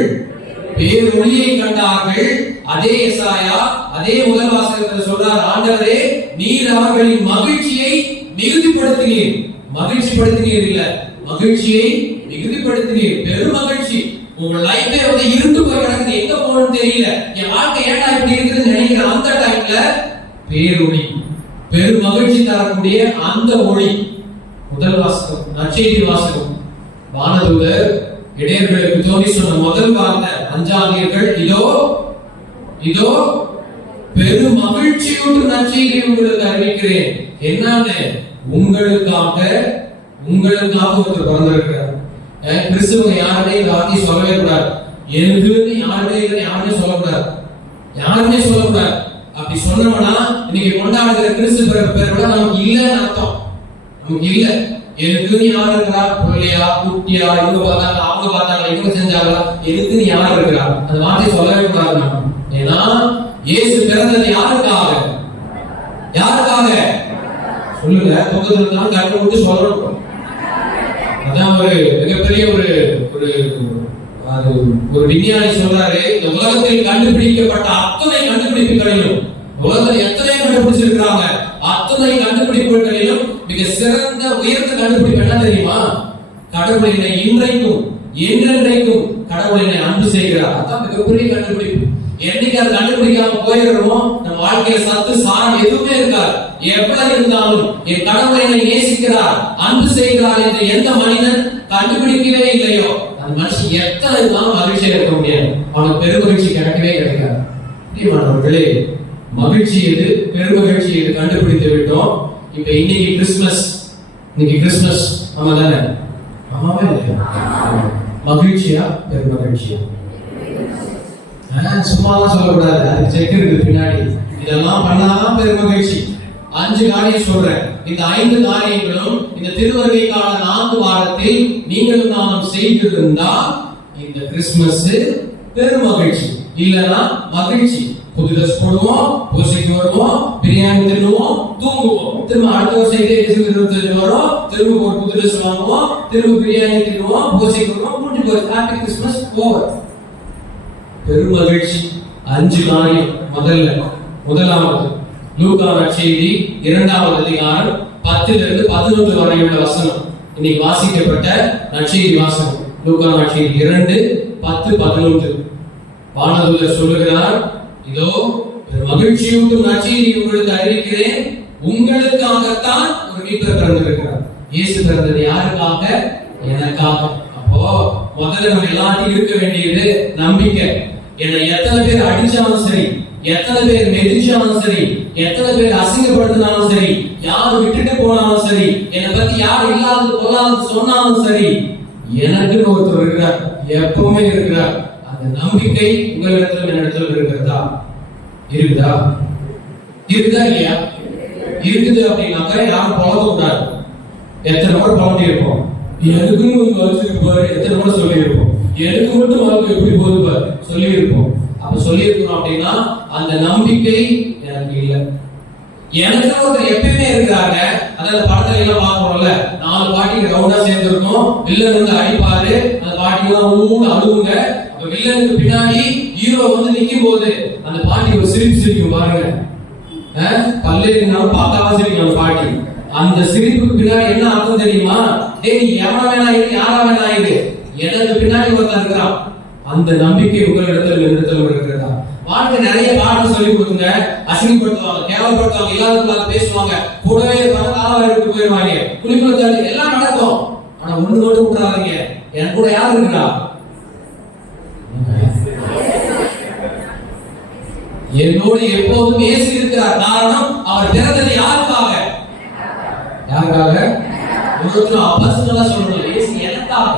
பேரொளியை கண்டார்கள். அதே எசாயா அதே முதல் வாசகத்தில் சொல்றார், ஆண்டவரே நீர் அவர்களின் மகிழ்ச்சியை மிகுதிப்படுத்தினீர். மகிழ்ச்சிப்படுத்தினீர் இல்ல, மகிழ்ச்சியை மிகுதிப்படுத்தினீர். பெருமகிழ்ச்சி. உங்க லைஃபே வந்து இருந்து போய் கிடக்குது, எங்க போகணும்னு தெரியல, என் வாழ்க்கை ஏன்டா இப்படி இருக்குதுன்னு நினைக்கிற அந்த டைம்ல பேரொளி, பெருமகிழ்ச்சி தரக்கூடிய அந்த ஒளி. முதல் வாசகம், நற்செய்தி வாசகம். வானதூதர் இடையர்களுக்கு தோன்றி சொன்ன முதல் வார்த்தை, அஞ்சாதீர்கள், இதோ பெருமகிழ்ச்சியோடு நற்செய்தியை உங்களுக்கு அறிவிக்கிறேன். என்னன்னு? உங்களுக்காக ஒருத்தர் பிறந்திருக்கிறார். கிறிஸ்துவ யாருமே இந்த வார்த்தையை சொல்லவே கூடாது. எனக்கு யாருமே சொல்லக்கூடாது, யாருமே சொல்லக்கூடாது. அப்படி சொன்னோம்னா இன்னைக்கு கொண்டாடுகிற கிறிஸ்து பேரோட நமக்கு இல்லைன்னு அர்த்தம். நமக்கு இல்ல. எனக்கு யார் இருக்கிறா? பிள்ளையா, குட்டியா, இவங்க பார்த்தாங்க, அவங்க பார்த்தாங்க, இவங்க செஞ்சாங்களா, எனக்கு யார் இருக்கிறா? அந்த வார்த்தை சொல்லவே கூடாது. ஏன்னா இயேசு பிறந்தது யாருக்காக? யாருக்காக சொல்லுங்க, பக்கத்துல தான் கட்ட விட்டு சொல்லணும். அதான் ஒரு மிகப்பெரிய ஒரு விஞ்ஞானி சொல்றாரு, இந்த உலகத்தில் கண்டுபிடிக்கப்பட்ட அத்தனை கண்டுபிடிப்புகளிலும், உலகத்தில் எத்தனை கண்டுபிடிச்சிருக்காங்க, அத்தனை கண்டுபிடிப்புகளிலும் மிக சிறந்த உயர்ந்த கண்டுபிடிப்பு என்ன தெரியுமா? கடவுளினை இன்றைக்கும் என்றென்றைக்கும் கடவுளினை அன்பு செய்கிறார். அதான் மிகப்பெரிய கண்டுபிடிப்பு. என்னைக்கு அது கண்டுபிடிக்காம போயிடுறோமோ நம்ம வாழ்க்கையில சத்து சாரம் எதுவுமே இருக்காது. எவ்வளவு இருந்தாலும் என் கடவுளை என்னை நேசிக்கிறார், அன்பு செய்கிறார் என்று எந்த மனிதன் கண்டுபிடிக்கவே இல்லையோ அந்த மனுஷன் எத்தனை இருந்தாலும் மகிழ்ச்சியா இருக்க முடியாது. அவனுக்கு பெருமகிழ்ச்சி கிடைக்கவே கிடைக்காது. பிரியமானவர்களே, மகிழ்ச்சி எது, பெருமகிழ்ச்சி எது கண்டுபிடித்து விட்டோம். இப்ப இன்னைக்கு கிறிஸ்துமஸ் ஆமா தானே? ஆமாவே இல்லையா? மகிழ்ச்சியா பெருமகிழ்ச்சியா? சும்மாலாம் சொல்லக்கூடாது, அதுக்கு செக் இருக்கு பின்னாடி. இதெல்லாம் பண்ணாதான் பெருமகிழ்ச்சி. 5 காரியம் சொல்றேன். இந்த 5 காரியங்களும் இந்த திருவருகைக்கான 4 வாரத்தில் நீங்களும் நானும் செய்திருந்தால் இந்த கிறிஸ்துமஸ் பெருமகிழ்ச்சி, இல்லனா மகிழ்ச்சி. புது ட்ரெஸ் போடுவோம், பூசைக்கு வருவோம், பிரியாணி தின்னுவோம், தூங்குவோம். திரும்ப அடுத்த வருஷம் இதே டிசம்பர் 25 வரும், திரும்ப ஒரு புது ட்ரெஸ் வாங்குவோம், திரும்ப பிரியாணி தின்னுவோம், பூசைக்கு வருவோம், முடிஞ்சு போச்சு. Happy Christmas over. பெரும் மகிழ்ச்சி. 5 காரியம். முதலாவது லூக்கா நற்செய்தி 2வது அதிகாரம் 10 to 11 வரையுள்ள வசனம். இன்னைக்கு வாசிக்கப்பட்ட நற்செய்தி வாசகம் லூக்கா நற்செய்தி 2:10-11. வானதூதர் சொல்லுகிறார், இதோ மகிழ்ச்சியூட்டும் நற்செய்தி உங்களுக்கு அறிவிக்கிறேன், உங்களுக்காகத்தான் ஒரு மீட்பர் பிறந்திருக்கிறார். இயேசு பிறந்தது யாருக்காக? எனக்காக. அப்போ முதல்ல நம்ம எல்லாத்தையும் இருக்க வேண்டியது நம்பிக்கை. என்னை எத்தனை பேர் அடிச்சாலும் சரி, எத்தனை பேர் மெதிச்சாலும் சரி, எத்தனை பேர் அசிங்கப்படுத்தினாலும் சரி, யார் விட்டுட்டு போனாலும் சரி, என்னை பத்தி யார் இல்லாதது பொல்லாதது சொன்னாலும் சரி, எனக்குன்னு ஒருத்தர் இருக்கிறார், எப்பவுமே இருக்கிறார். அந்த நம்பிக்கை உங்களிடத்தில் என்னிடத்தில் இருக்கிறதா? இருக்குதா? இருக்குதா இல்லையா? இருக்குது அப்படின்னாக்கா யாரும் பழக கூடாது. எத்தனை முறை பழகி இருப்போம், எனக்குன்னு ஒரு வளர்ச்சி பாரு, எத்தனை முறை சொல்லி இருப்போம், எனக்கு மட்டும் வாழ்க்கை எப்படி போது பாரு சொல்லி இருப்போம். அப்ப சொல்லி இருக்கணும் அப்படின்னா அந்த நம்பிக்கை எனக்கு இல்லை. எனக்கு ஒருத்தர் எப்பயுமே இருக்கிறாங்க. அதாவது படத்துல எல்லாம் பார்க்கணும்ல, 4 பாட்டிக்கு ரவுண்டா சேர்ந்து இருக்கும், வில்லன் வந்து அடிப்பாரு, அந்த பாட்டிக்கு எல்லாம் ஊன்னு அழுவுங்க. அப்ப வில்லனுக்கு பின்னாடி ஹீரோ வந்து நிக்கும் போது அந்த பாட்டி ஒரு சிரிப்பு சிரிக்கும் பாருங்க. பல்லேறினாலும் பார்க்காம சிரிக்கும் அந்த பாட்டி. அந்த சிரிப்புக்கு பின்னாடி என்ன அர்த்தம் தெரியுமா? டேய், நீ எவன வேணா இரு, யாரா வேணா இரு, எனக்கு பின்னாடி ஒருத்தர் இருக்கிறான். அந்த நம்பிக்கை உங்களிடத்தில் இருக்கிறதா? வாழ்க்கை நிறைய பாடம் சொல்லி கொடுங்க. அசிங்கப்படுத்துவாங்க, கேவலப்படுத்துவாங்க, இல்லாத பேசுவாங்க, கூடவே இருப்பாங்க, காலவரைக்கு போயிடுவாங்க, குளிக்குள்ள தள்ளி எல்லாம் நடக்கும். ஆனா ஒண்ணு மட்டும் விட்டுறாதீங்க, என் கூட யார் இருக்கிறா? என்னோடு எப்போதும் இயேசு இருக்கிறார். காரணம், அவர் பிறந்தது யாருக்காக? யாருக்காக? பர்சனலா சொல்லணும், இயேசு எனக்காக.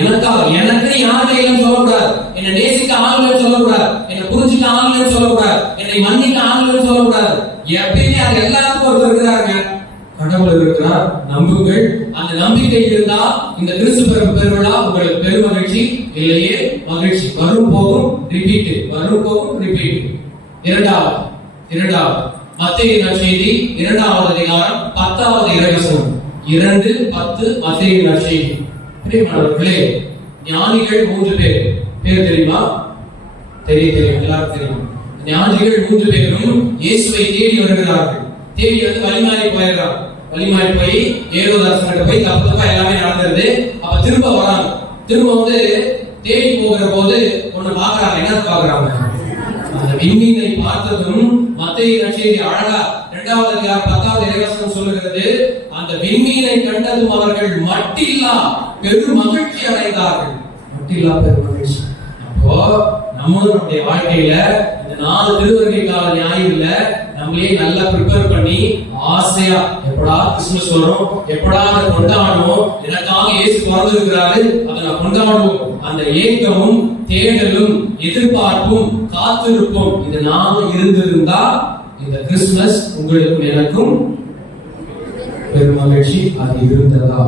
எனக்காக. எனக்கு யாருமே இல்லைன்னு சொல்லக்கூடாது, என்னை நேசிக்க ஆளுன்னு சொல்லக்கூடாது, என்னை புரிஞ்சுக்க ஆளுன்னு சொல்லக்கூடாது, என்னை மன்னிக்க ஆளுன்னு சொல்லக்கூடாது. எப்பயுமே அது எல்லாருக்கும் ஒருத்தர் இருக்கிறாங்க. கடவுள் இருக்கிறார். நம்புங்கள். அந்த நம்பிக்கை இருந்தா இந்த கிறிஸ்து பெருவிழா உங்களுக்கு பெரும் மகிழ்ச்சி, இல்லையே மகிழ்ச்சி. வரும் போகும் ரிப்பீட், வரும் போகும் ரிப்பீட். இரண்டாவது மத்தேயு நற்செய்தி 2வது அதிகாரம் 10வது இறைவசனம். 2:10 மத்தேயு நற்செய்தி. பிரியமானவர்களே, ஞானிகள் 3 பேர் தெரியுமா? தெரியும், எல்லாரும் தெரியும். ஞானிகள் 3 பேரும் இயேசுவை தேடி வருகிறார்கள். தேடி வந்து வழிமாறி போயிடுறாங்க. வழிமாறி போய் ஏரோது அரசன்கிட்ட போய் தப்பா எல்லாமே நடந்துருது. அப்ப திரும்ப வராங்க. திரும்ப வந்து தேடி போகிற போது ஒண்ணு பாக்குறாங்க. என்ன பாக்குறாங்க? அந்த விண்மீனை பார்த்ததும் மத்தேயு நற்செய்தி அழகா 2வது அதிகாரம் 10வது இறைவசனம் சொல்லுகிறது, அந்த விண்மீனை கண்டதும் அவர்கள் மட்டில்லா பெரும் மகிழ்ச்சி அடைந்தார்கள். மட்டில்லா பெரும் மகிழ்ச்சி. அப்போ நம்மளுடைய வாழ்க்கையில இந்த 4 திருவருகை கால ஞாயிறுல நம்மளே நல்லா ப்ரிப்பேர் பண்ணி ஆசையா எப்படா கிறிஸ்துமஸ் வரும், எப்படா அதை கொண்டாடுவோம், எனக்காக இயேசு பிறந்திருக்கிறாரு, அதை நான் கொண்டாடுவோம். அந்த ஏக்கமும் தேடலும் எதிர்பார்ப்பும் காத்திருப்பும் இது 4 இருந்திருந்தா இந்த கிறிஸ்துமஸ் உங்களுக்கும் எனக்கும் பெரும் மகிழ்ச்சி. அது இருந்ததா?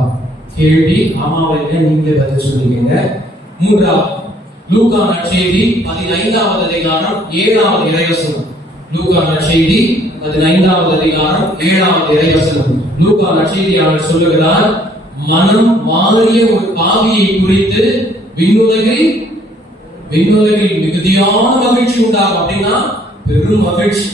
கேள்வி. ஆமாவில்லை, நீங்களே பதில் சொல்லிக்கங்க. 3வது லூக்கா நற்செய்தி 15வது அதிகாரம் 7வது இறைவசனம். லூக்கா நற்செய்தி 15வது அதிகாரம் 7வது இறைவசனம். லூக்கா நற்செய்தியாளர் சொல்லுகிறார், மனம் மாறிய ஒரு பாவியை குறித்து விண்ணுலகில் மிகுதியான மகிழ்ச்சி உண்டாகும். அப்படின்னா பெரும் மகிழ்ச்சி,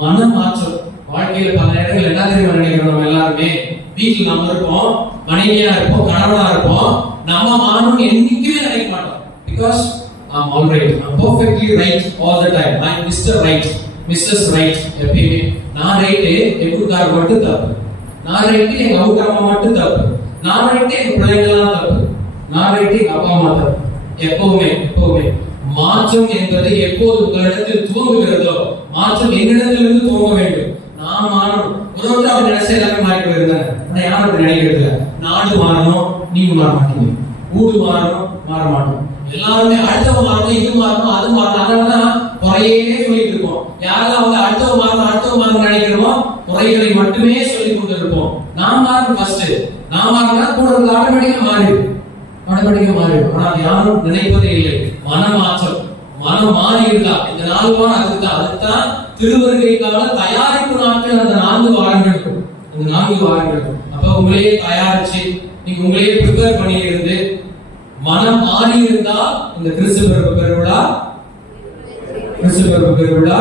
மன மாற்றம். வாழ்க்கையில பல நேரங்கள் என்ன தெரியுமா நினைக்கிறோம்? நம்ம எல்லாருமே வீட்டில் நம்ம இருப்போம், மனைவியா இருப்போம், கணவனா இருப்போம், நம்ம மாறணும்னு என்னைக்குமே நினைக்க மாட்டோம். Because I'm all right, I'm perfectly right all the time, I'm Mr. Right, Mrs. Right. எப்பயுமே நான் ரைட்டு, என் கூட்டார் மட்டும் தப்பு, நான் ரைட்டு, எங்க அவுக்காரமா மட்டும் தப்பு, நான் ரைட்டு, எங்க பிள்ளைங்களாம் தப்பு, நான் ரைட்டு, எங்க அப்பா அம்மா தப்பு. எப்பவுமே மாற்றம் என்பது எப்போது உங்களிடத்தில் துவங்குகிறதோ, மாற்றம் என்னிடத்திலிருந்து துவங்க வேண்டும். நான் மாறணும். ஒரு அப்படி நினைச்சா எல்லாமே மாறி போயிருந்தாங்க. ஆனா யாரும் அப்படி நினைக்கிறது? நாடு மாறணும், நீங்க மாற மாட்டீங்க. ஊடு மாறணும், மாற மாட்டோம். எல்லாருமே அடுத்தவங்க மாறணும், இது மாறணும், அது மாறணும். அதனாலதான் குறையே சொல்லிட்டு இருப்போம். யாரெல்லாம் வந்து அடுத்தவங்க மாறணும் நினைக்கிறோமோ குறைகளை மட்டுமே சொல்லி கொண்டு இருப்போம். நான் மாறணும் ஃபர்ஸ்ட். நான் மாறினா கூட ஆட்டோமேட்டிக்கா மாறிடும். ஆனா யாரும் நினைப்பதே இல்லை. மனமாற்றம், மனம் மாறி மகிழ் தான். இந்த 4 வாரம் அதுதான் திருவருகைக்கான தயாரிப்பு நாட்கள். அந்த 4 வாரங்கள், அந்த 4 வாரங்கள் அப்ப உங்களையே தயாரிச்சு நீங்க உங்களையே ப்ரிப்பேர் பண்ணி இருந்து மனம் மாறி இருந்தா இந்த கிறிஸ்து பிறப்பு பெருவிழா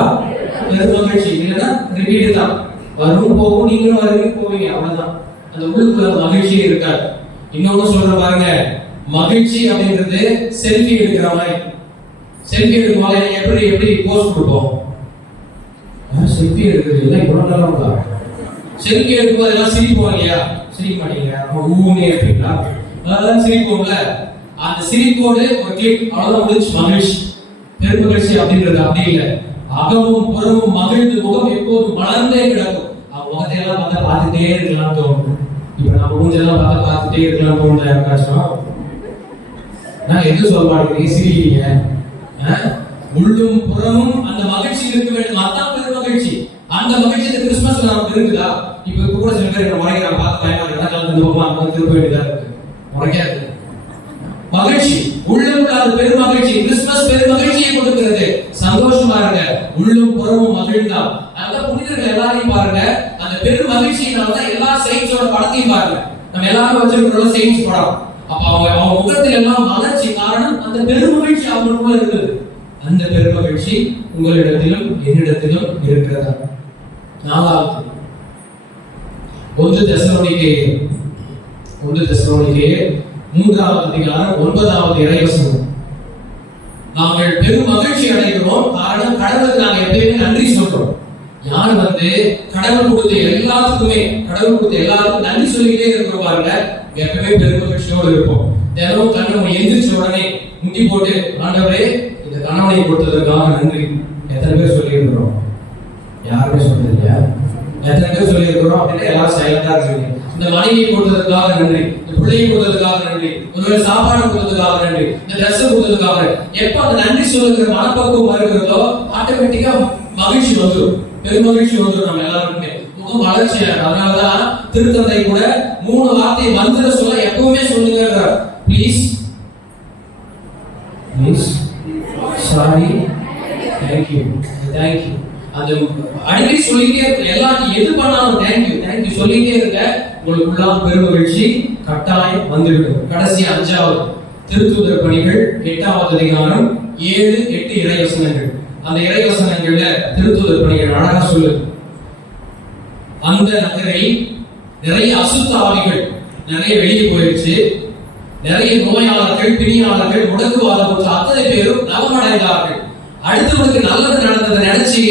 பெருமகிழ்ச்சி. இல்லைன்னா ரிப்பீட் தான், வரும் போகும், நீங்களும் வருவீங்க போவீங்க, அவ்வளவுதான். அந்த உள்ளுக்குள்ள மகிழ்ச்சியே இருக்காது. இன்னொன்னு சொல்ற பாருங்க, மகிழ்ச்சி அப்படின்றது செல்ஃபி எடுக்கிற மாதிரி. செல்ஃபி எடுக்கும்போது எப்படி போஸ்ட் கொடுப்போம்? செல்ஃபி எடுக்கிறது இல்லை, இவ்வளவு நல்லா செல்ஃபி எடுக்கும்போது எல்லாம் சிரிப்போம் இல்லையா? சிரிக்க மாட்டீங்க, ஊனே இருப்பீங்களா? அதெல்லாம் சிரிப்போம்ல. அந்த சிரிப்போடு ஒரு கிளிக், அவ்வளவுதான் முடிஞ்சு மகிழ்ச்சி. பெருமகிழ்ச்சி அப்படின்றது அப்படி இல்லை. அகமும் புறமும் மகிழ்ந்து முகம் எப்போதும் மலர்ந்தே கிடக்கும். அவங்க முகத்தை எல்லாம் பார்த்தா பார்த்துட்டே இருக்கலாம் தோணும். இப்ப நம்ம மூஞ்செல்லாம் பார்த்தா பார்த்துட்டே இருக்கலாம் தோணுதா யாருக்காச்சும்? நான் எதுவும் சொல்ல மாட்டேங்கிறீங்க, சிரிக்கிறீங்க. உள்ளும் புறமும் அந்த மகிழ்ச்சி இருக்க வேண்டும். அதான் பெருமகிழ்ச்சி. அந்த மகிழ்ச்சி இந்த கிறிஸ்துமஸ்ல நமக்கு இருக்குதா? இப்ப கூட சில பேர் என்ன முறையை நான் பார்த்து பயமா கலந்து திருப்ப வேண்டியதா இருக்கு. முறைக்காது மகிழ்ச்சி உள்ளும் அது பெருமகிழ்ச்சி. கிறிஸ்துமஸ் பெருமகிழ்ச்சியை கொடுக்கிறது. சந்தோஷமா இருங்க, உள்ளும் புறமும் மகிழ்ந்தா. அந்த புனிதர்கள் எல்லாரையும் பாருங்க, அந்த பெருமகிழ்ச்சியினாலதான் எல்லா செயின்ஸோட படத்தையும் பாருங்க. நம்ம எல்லாரும் வச்சிருக்கிறோம் செயின்ஸ் படம். அப்ப அவங்க முகத்தில் எல்லாம் மகிழ்ச்சி. காரணம் அந்த பெருமகிழ்ச்சி அவங்களுக்குள்ள இருக்குது. அந்த பெருமகிழ்ச்சி உங்களிடத்திலும் என்னிடத்திலும் இருக்கிறதா? 4வது 1 தெசலோனிக்கேயர் 3வது அதிகாரம் 9வது இறைவசனம். நாங்கள் பெரும் மகிழ்ச்சி அடைகிறோம். காரணம் கடவுளுக்கு நாங்கள் எப்பயுமே நன்றி சொல்றோம். யார் கடவுள் கொடுத்த எல்லாத்துக்கும் நன்றி சொல்லிக்கிட்டே இருக்கிறோம் பாருங்க, எப்பவுமே பெரும் மகிழ்ச்சியோடு இருப்போம். தினமும் கண்ணை எந்திரிச்ச உடனே முட்டி போட்டு, ஆண்டவரே இந்த கணவனை கொடுத்ததற்காக நன்றி. எத்தனை பேர் சொல்லி இருக்கிறோம்? யாருமே சொல்றீங்க? எத்தனை பேர் சொல்லி இருக்கிறோம் அப்படின்னா எல்லாரும் சைலண்டா இருக்கீங்க. இந்த மனைவியை கொடுத்ததற்காக நன்றி, இந்த பிள்ளையை கொடுத்ததுக்காக நன்றி, ஒருவேளை சாப்பாடு கொடுத்ததுக்காக நன்றி, இந்த ட்ரெஸ் கொடுத்ததுக்காக. எப்ப அந்த நன்றி சொல்லுகிற மனப்பக்குவம் வருகிறதோ ஆட்டோமேட்டிக்கா மகிழ்ச்சி வந்துடும், பெருமகிழ்ச்சி வந்துடும். நம்ம எல்லாருக்குமே முகம் வளர்ச்சியா. அதனாலதான் திருத்தந்தை கூட 3 வார்த்தையை மந்திர சொல்ல எப்பவுமே சொல்லுங்க. Please, sorry, thank you. அந்த அடிக்கடி சொல்லிட்டே இருக்க. எல்லாரும் எது பண்ணாலும் தேங்க்யூ சொல்லிட்டே இருக்க. உங்களுக்குள்ள பெருமகிழ்ச்சி கட்டாயம் வந்துவிடும். கடைசி 5வது திருத்தூதர் பணிகள் 8வது அதிகாரம் 7, 8 இறைவசனங்கள். அந்த இறைவசனங்கள்ல திருத்தூதர் பணிகள் அழகா சொல்லுது. அந்த நகரை நிறைய அசுத்த ஆவிகள் நிறைய வெளியே போயிடுச்சு. நிறைய நோயாளர்கள், பிணியாளர்கள், முடக்குவாதம் அத்தனை பேரும் நலமடைந்தார்கள். அடுத்தவனுக்கு நல்லது நடந்ததை நினைச்சு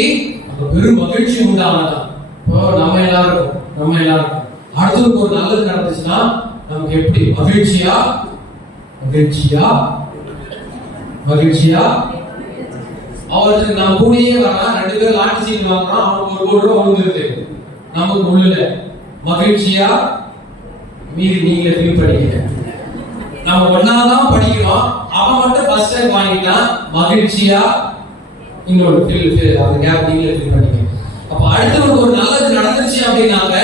பெரும் மகிழ்ச்சி உண்டானதான். இப்போ நம்ம எல்லாருக்கும் அடுத்தவனுக்கு ஒரு நல்லது நடந்துச்சுன்னா நமக்கு எப்படி மகிழ்ச்சியா? அவருக்கு நம்ம கூடயே வரா 2 பேர் லாட்டி சீட் வாங்குறோம், அவனுக்கு 1 கோடி ரூபாய் விழுந்துருக்கு. நமக்கு உள்ள மகிழ்ச்சியா? மீறி நீங்களே ஃபீல் பண்ணிக்க. நம்ம ஒன்னாதான் படிக்கிறோம், அவன் மட்டும் ஃபர்ஸ்ட் டைம் வாங்கிட்டான், மகிழ்ச்சியா? இன்னொரு அந்த கேப் நீங்களே ஃபீல் பண்ணிக்க. அப்ப அடுத்தவனுக்கு ஒரு நல்லது நடந்துச்சு அப்படின்னாக்க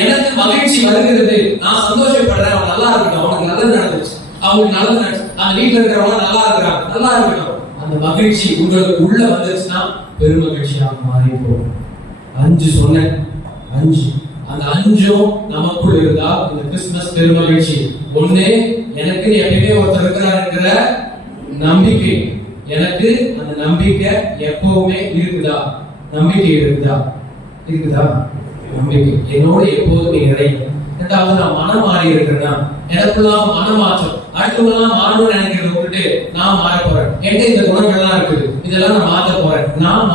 எனக்கு மகிழ்ச்சி வருகிறது, நான் சந்தோஷப்படுறேன். அவன் நல்லா இருக்கட்டும், அவனுக்கு நல்லது நடந்துச்சு, அவங்களுக்கு நல்லது நடந்துச்சு, அந்த வீட்டுல இருக்கிறவங்க நல்லா இருக்கிறாங்க, நல்லா இருக்கட்டும். அந்த மகிழ்ச்சி உங்களுக்கு உள்ள வந்துருச்சுன்னா பெருமகிழ்ச்சியாக மாறி போகும். 5 சொன்னேன், 5. அந்த 5ம் நமக்குள்ள இருந்தா இந்த கிறிஸ்துமஸ் பெருமகிழ்ச்சி. 1, எனக்கு எப்பயுமே ஒருத்தர் இருக்கிறாருங்கிற நம்பிக்கை. எனக்கு அந்த நம்பிக்கை எப்பவுமே இருக்குதா? நம்பிக்கை இருக்குதா? நம்பிக்கை என்னோட எப்போதுமே இறையும். 2வது நான் மனம் மாறி இருக்கிறேன்னா எனக்குள்ள மனமாற்றம். அடுத்தவங்களாம் மாறணும்னு நினைக்கிறத விட்டுட்டு நான் மாற போறேன். என்கிட்ட இந்த குணங்கள்லாம் இருக்குது, இதெல்லாம் நான் மாற்ற போறேன். நான்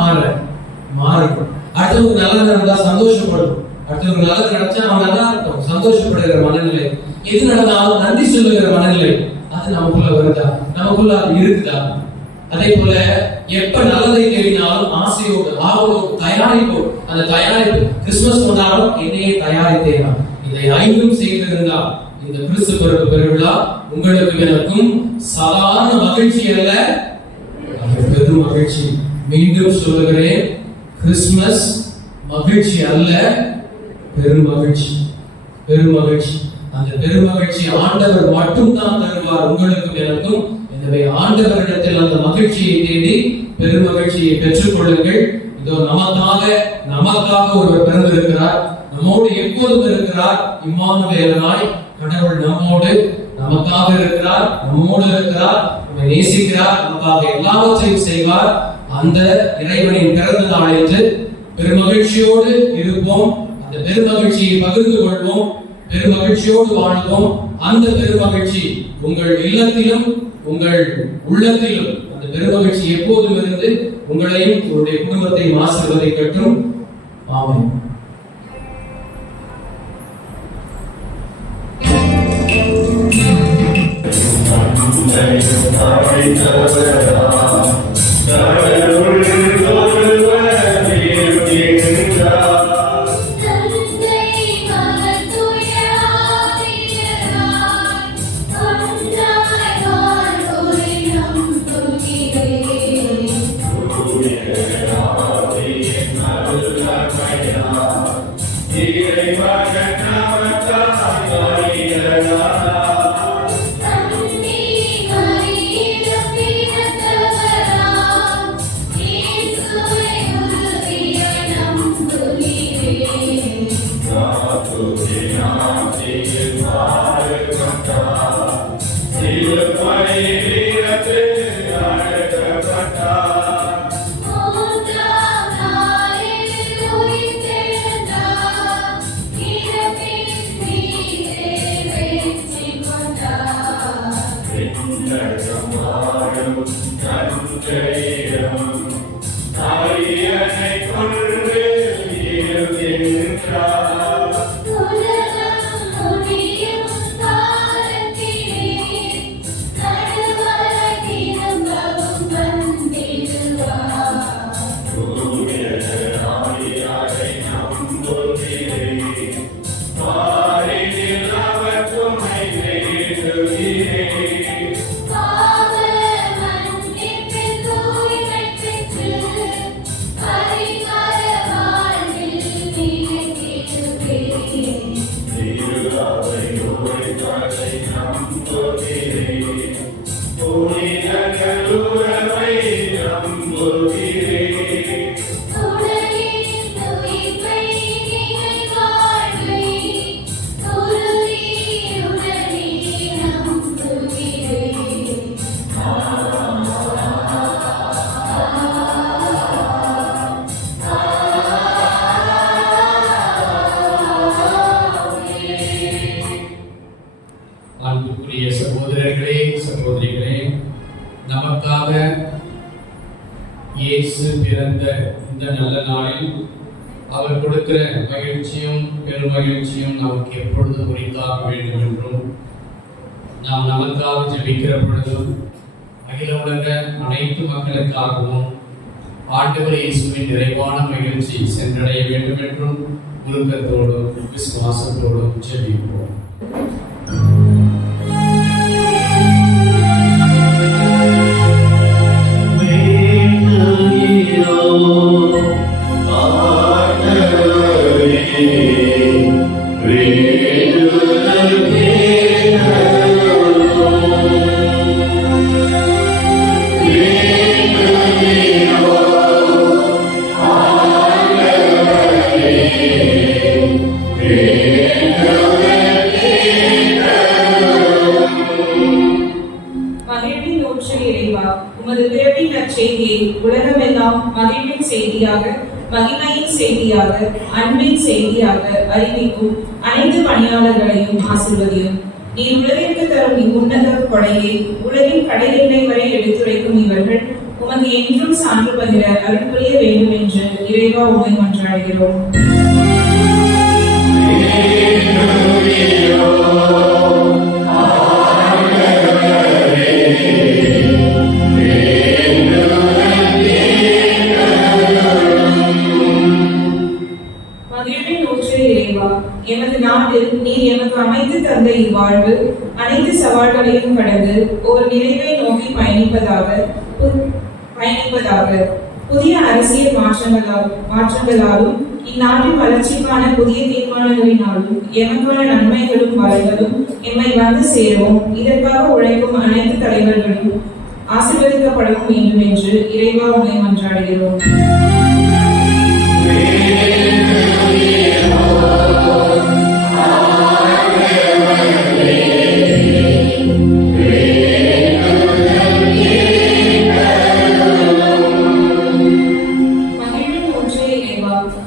மாறணும். அடுத்தவங்க நல்லது நடந்தா சந்தோஷப்படும். அடுத்தவங்க நல்லது நடந்தா அவன் நல்லா இருக்கும், சந்தோஷப்படுகிற மனநிலை. எது நடந்தாலும் நன்றி சொல்லுகிற மனநிலை. அது நமக்குள்ள வருதா? நமக்குள்ள அது இருக்குதா? அதே போல எப்ப நல்லதை தேடினாலும் ஆசையோடு, ஆவலோடு, தயாரிப்போடு. அந்த தயாரிப்பு கிறிஸ்துமஸ் கொண்டாடும் என்னையே தயாரித்தேனா. இதை 5ம் செய்திருந்தால் இந்த கிறிஸ்து பிறப்பு பெருவிழா உங்களுக்கும் எனக்கும் சாதாரண மகிழ்ச்சி அல்ல, பெரும் மகிழ்ச்சி. மீண்டும் சொல்லுகிறேன், கிறிஸ்துமஸ் மகிழ்ச்சி அல்ல, பெருமகிழ்ச்சி. அந்த பெருமகிழ்ச்சி ஆண்டவர் மட்டும் தான் தருவார் உங்களுக்கும் எனக்கும். எனவே ஆண்டவரிடத்தில் அந்த மகிழ்ச்சியை தேடி பெரும் மகிழ்ச்சியை பெற்றுக் கொள்ளுங்கள். இதோ நமக்காக ஒருவர் பிறந்திருக்கிறார், நம்மோடு எப்போதும் இருக்கிறார். இம்மானுவேலனாய் கடவுள் நம்மோடு, நமக்காக இருக்கிறார், நம்மோடு இருக்கிறார், நம்மை நேசிக்கிறார், நமக்காக எல்லாவற்றையும் செய்வார். அந்த இறைவனின் பிறந்த நாள் என்று பெருமகிழ்ச்சியோடு இருப்போம். அந்த பெருமகிழ்ச்சியை பகிர்ந்து கொள்வோம், பெருமகிழ்ச்சியோடு வாழ்வோம். அந்த பெருமகிழ்ச்சி உங்கள் இல்லத்திலும் உங்கள் உள்ளத்திலும் அந்த பெருமகிழ்ச்சி எப்போதும் இருந்து உங்களையும் உங்களுடைய குடும்பத்தையும் ஆசீர்வதிக்கட்டும். ஆமென். அன்புக்குரிய சகோதரர்களே, சகோதரிகளே, நமக்காக இயேசு பிறந்த இந்த நல்ல நாளில் அவர் கொடுக்கிற மகிழ்ச்சியும் பெருமகிழ்ச்சியும் நமக்கு எப்பொழுது உரித்தாக வேண்டும் என்றும் நாம் நமக்காக ஜெபிக்கிற பொழுதும் அகில உலக அனைத்து மக்களுக்காகவும் ஆண்டவர் இயேசுவின் நிறைவான மகிழ்ச்சி சென்றடைய வேண்டும் என்றும் உருக்கத்தோடும் விசுவாசத்தோடும் ஜெபிப்போம். உமது பிறப்பின் நற்செய்தியை உலகமெல்லாம் மகிழ்வின் செய்தியாக, மகிமையின் செய்தியாக, அன்பின் செய்தியாக அறிவிக்கும் அனைத்து பணியாளர்களையும் ஆசீர்வதியும். நீர் உலகிற்கு தரும் இவ்வுன்னத கொடையை உலகின் கடையெல்லை வரை எடுத்துரைக்கும் இவர்கள் உமது என்றும் சான்று பகிர அருள் புரிய வேண்டும் என்று இறைவா உம்மை மன்றாடுகிறோம். எமது நாட்டில் நீர் எமக்கு அமைத்து தந்த இவ்வாழ்வு அனைத்து சவால்களையும் கடந்து ஒரு நிறைவை நோக்கி பயணிப்பதாக புதிய அரசியல் மாற்றங்களாலும் இந்நாட்டின் வளர்ச்சிக்கான புதிய தீர்மானங்களினாலும் எமக்கான நன்மைகளும் வளங்களும் எம்மை வந்து சேரவும் இதற்காக உழைக்கும் அனைத்து தலைவர்களும் ஆசீர்வதிக்கப்படவும் வேண்டும் என்று இறைவா உம்மை மன்றாடுகிறோம்.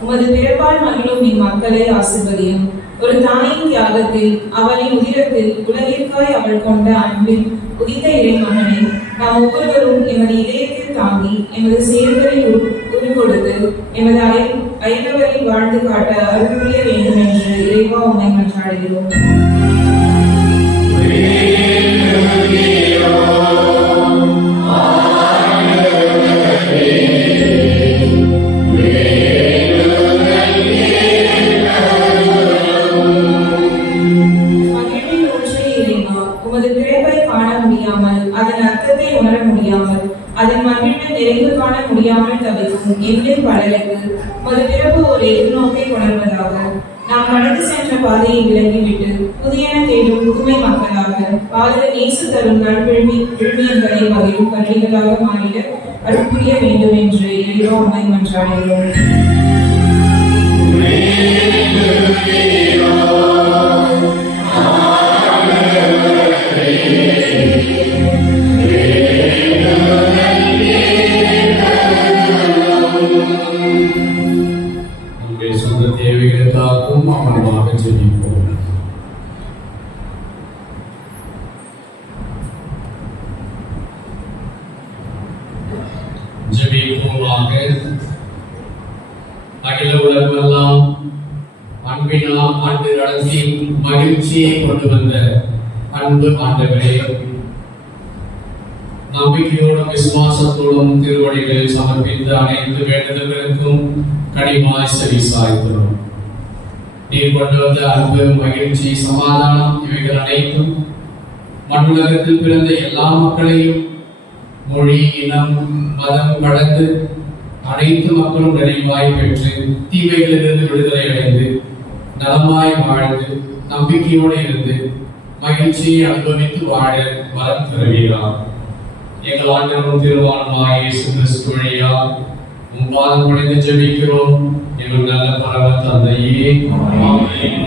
உமது பிறப்பால் மகிழும் இம்மக்களை ஆசீர்வதியும். ஒரு தாயின் தியாகத்தில் அவளின் உதிரத்தில் உலகிற்காய் அவள் கொண்ட அன்பில் உதித்த இறைமகனை நாம் ஒவ்வொருவரும் எமது இதயத்தில் தாங்கி எமது செயல்களில் உருக்கொடுத்து எமது அயலவரில் வாழ்ந்து காட்ட அருள் புரிய வேண்டும் என்று இறைவா உம்மை மன்றாடுகிறோம். உமது பிறப்பை காண முடியாமல் அதன் அர்த்தத்தை உணர முடியாமல் அதன் மகிழ்வில் நிறைவு காண முடியாமல் தவிர்க்கும் எங்களின் பலருக்கு உமது பிறப்பு ஒரு எதிர்நோக்கை உணர்வதாக நாம் நடந்து சென்ற பாதையை விலகிவிட்டு புதியன தேடும் புதுமை மக்களாக பாதக நேசு தரும் விழுமியங்களை மகிழும் கல்விகளாக மாறிட அருள் புரிய வேண்டும் என்று இறைவா உம்மை மன்றாடுகிறோம். நம்முடைய சொந்த தேவைகளுக்காகவும் அவனமாக ஜெபிப்போம். ஜெபிப்போமாக. அகில உலகமெல்லாம் அன்பினால் ஆண்டு நடத்தி மகிழ்ச்சியை கொண்டு வந்த அன்பு ஆண்டவரே, நம்பிக்கையோடும் விசுவாசத்தோடும் திருவடிகளில் சமர்ப்பித்த அனைத்து வேண்டுதல்களுக்கும் கனிமாய் செவி சாய்க்கிறோம். நீர் கொண்டு வந்த அன்பு, மகிழ்ச்சி, சமாதானம் இவைகள் அனைத்தும் மண்ணுலகத்தில் பிறந்த எல்லா மக்களையும் மொழி, இனம், மதம் கடந்து அனைத்து மக்களும் நிறைவாய் பெற்று தீமைகளிலிருந்து விடுதலை அடைந்து நலமாய் வாழ்ந்து நம்பிக்கையோடு இருந்து மகிழ்ச்சியை அனுபவித்து வாழ வரம் தருவீரார். எங்கள் ஆண்டவரும் திருவாளமாய் இயேசு கிறிஸ்து வழியால் உம் பாதம் பணிந்து ஜெபிக்கிறோம் எங்கள் நல்ல பரம தந்தையே. ஆமென்.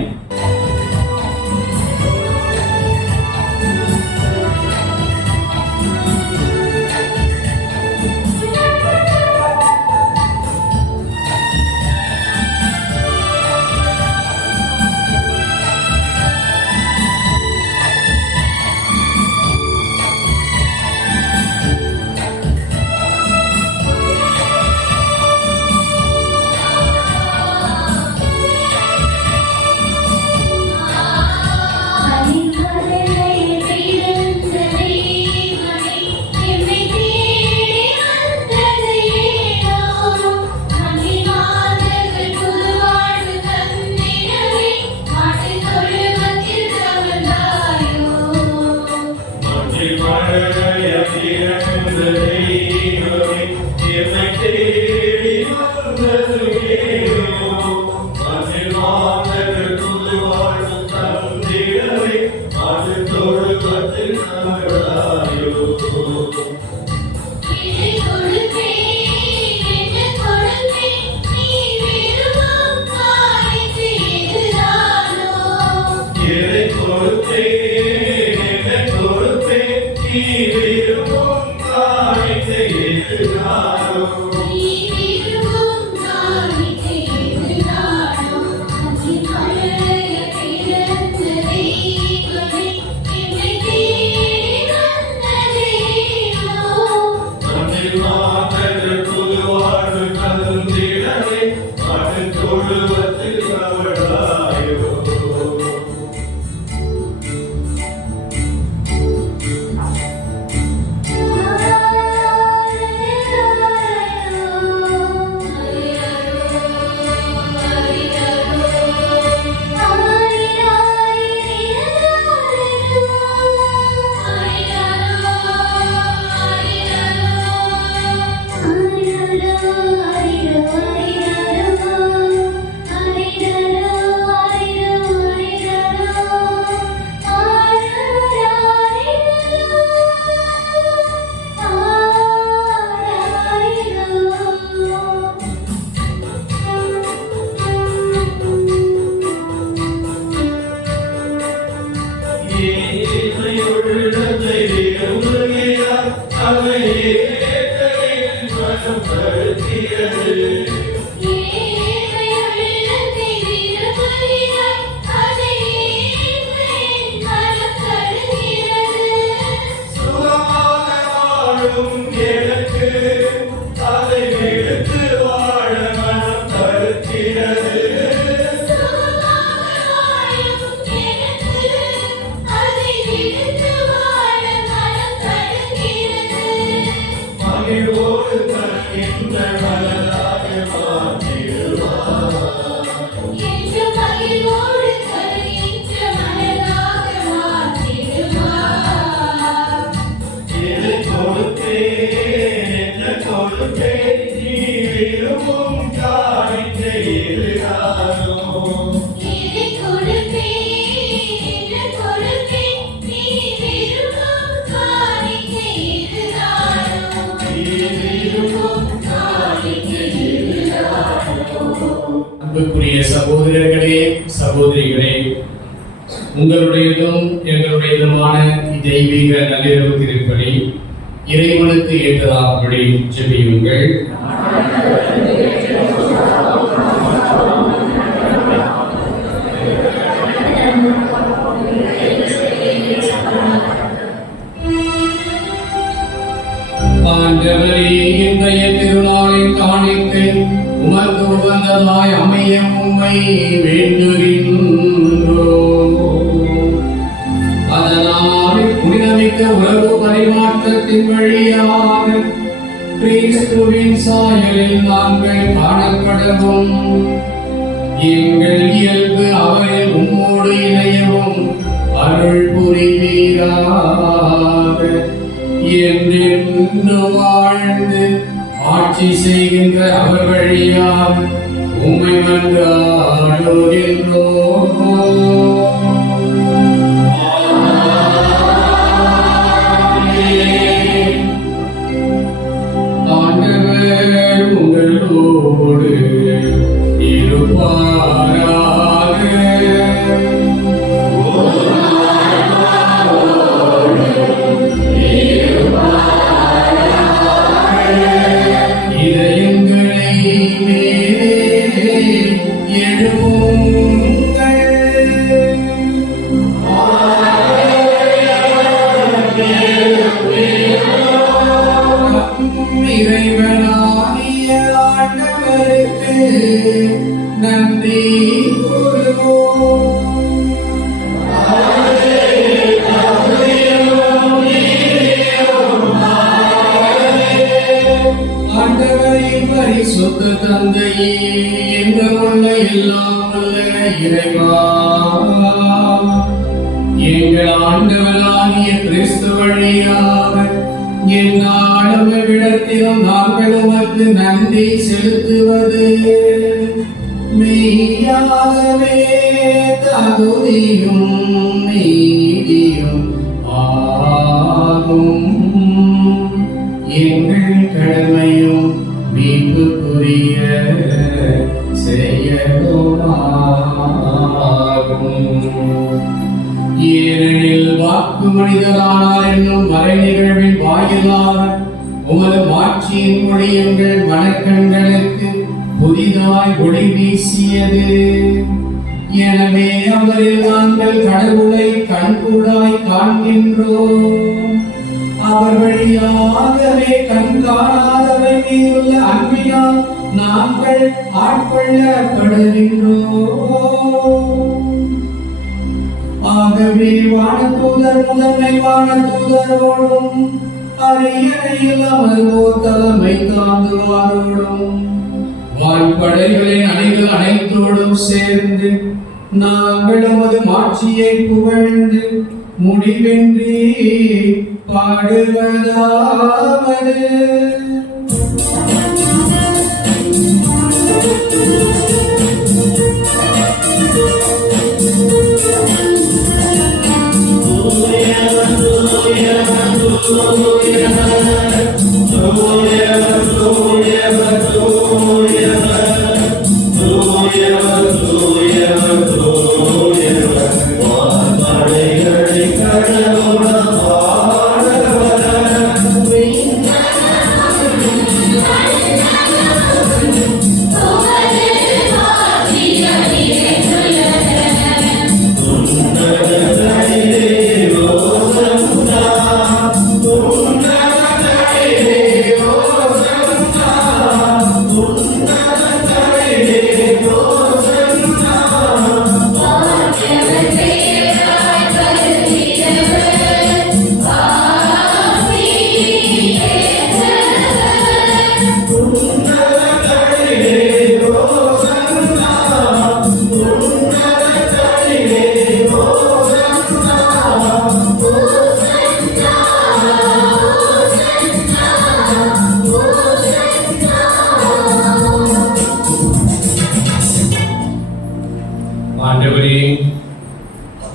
He மலராக மாற்றிடுவார். என்று மகிழ்வோடு கருகின்ற மலராக மாற்றிடுவார். எதை கொடுத்தேன் என்ன கொடுத்தேன் நீ விரும்பும் காணிக்கை இதுதானோ. இதை கொடுப்பேன் என்று கொடுப்பேன் நீ விரும்பும் காணிக்கை இதுதானோ. நீ விரும்பும் காணிக்கை இதுதானோ. அன்புக்குரிய சகோதரர்களே சகோதரிகளே, உங்களுடையதும் எங்களுடையதுமான தெய்வீக நள்ளிரவு திருப்பலி இறைவனுக்கு ஏற்றதாகும்படி ஜெபியுங்கள். ஆண்டவரே, இன்றைய திருநாளின் காணிக்கை உமக்கு உகந்ததாய் அமைய உம்மை வேண்டுகின்றோம். அதனால் புனிதமிக்க உறவு பரிமாற்றத்தின் வழியாக கிறிஸ்துவின் சாயலில் நாங்கள் காணப்படவும் எங்கள் இயல்பு அவரில் உம்மோடு இணையவும் அருள் புரிவீராக. என்றென்று வாழ்ந்து ஆட்சி செய்கின்ற அவர் வழியாக உம்மை மன்றாடுகின்றோம். ஆண்டவர் உங்களோடு இருப்பாராக. இதயங்களை மேலே எழுப்புங்கள். இறைவனாகிய ஆண்டவருக்கு நன்றி கூறுவோம். ஆண்டவரின் பரிசுத்த தந்தையே, எங்களுள்ள எல்லாம் வல்ல இறைவா, எங்கள் ஆண்டவராகிய கிறிஸ்து வழியாக எந்நாளும் எவ்விடத்திலும் நாங்கள் உமக்கு நன்றி செலுத்துவது மெய்யாகவே தகுதியும் நீதியும் ஆகும். எங்கள் கடமையும் மீட்புக்குரிய செயலுமாகும். ஏனெனில் வாக்கு மனிதரானார் என்னும் மறை நிகழ்வின் வாயிலாக உமது மாட்சியின் மொழி எங்கள் மனக்கண்களுக்கு புதிதாய் ஒளி வீசியது. எனவே அவரில் நாங்கள் கடவுளை கண்கூடாய் காண்கின்றோம். அவர் வழியாகவே கண்காணாதவை மீதுள்ள அன்பினால் நாங்கள் ஆட்கொள்ளப்படுகின்றோம். ஆகவே வானதூதர் முதன்மை வானதூதரோடும் அரியணையில் அமர்வோர் தலைமை தாங்குவாரோடும் வான்படைகளின் அணிகள் அனைத்தோடும் சேர்ந்து நாங்கள் நமது மாட்சியை புகழ்ந்து முடிவின்றி பாடுவதாவது. கடவுள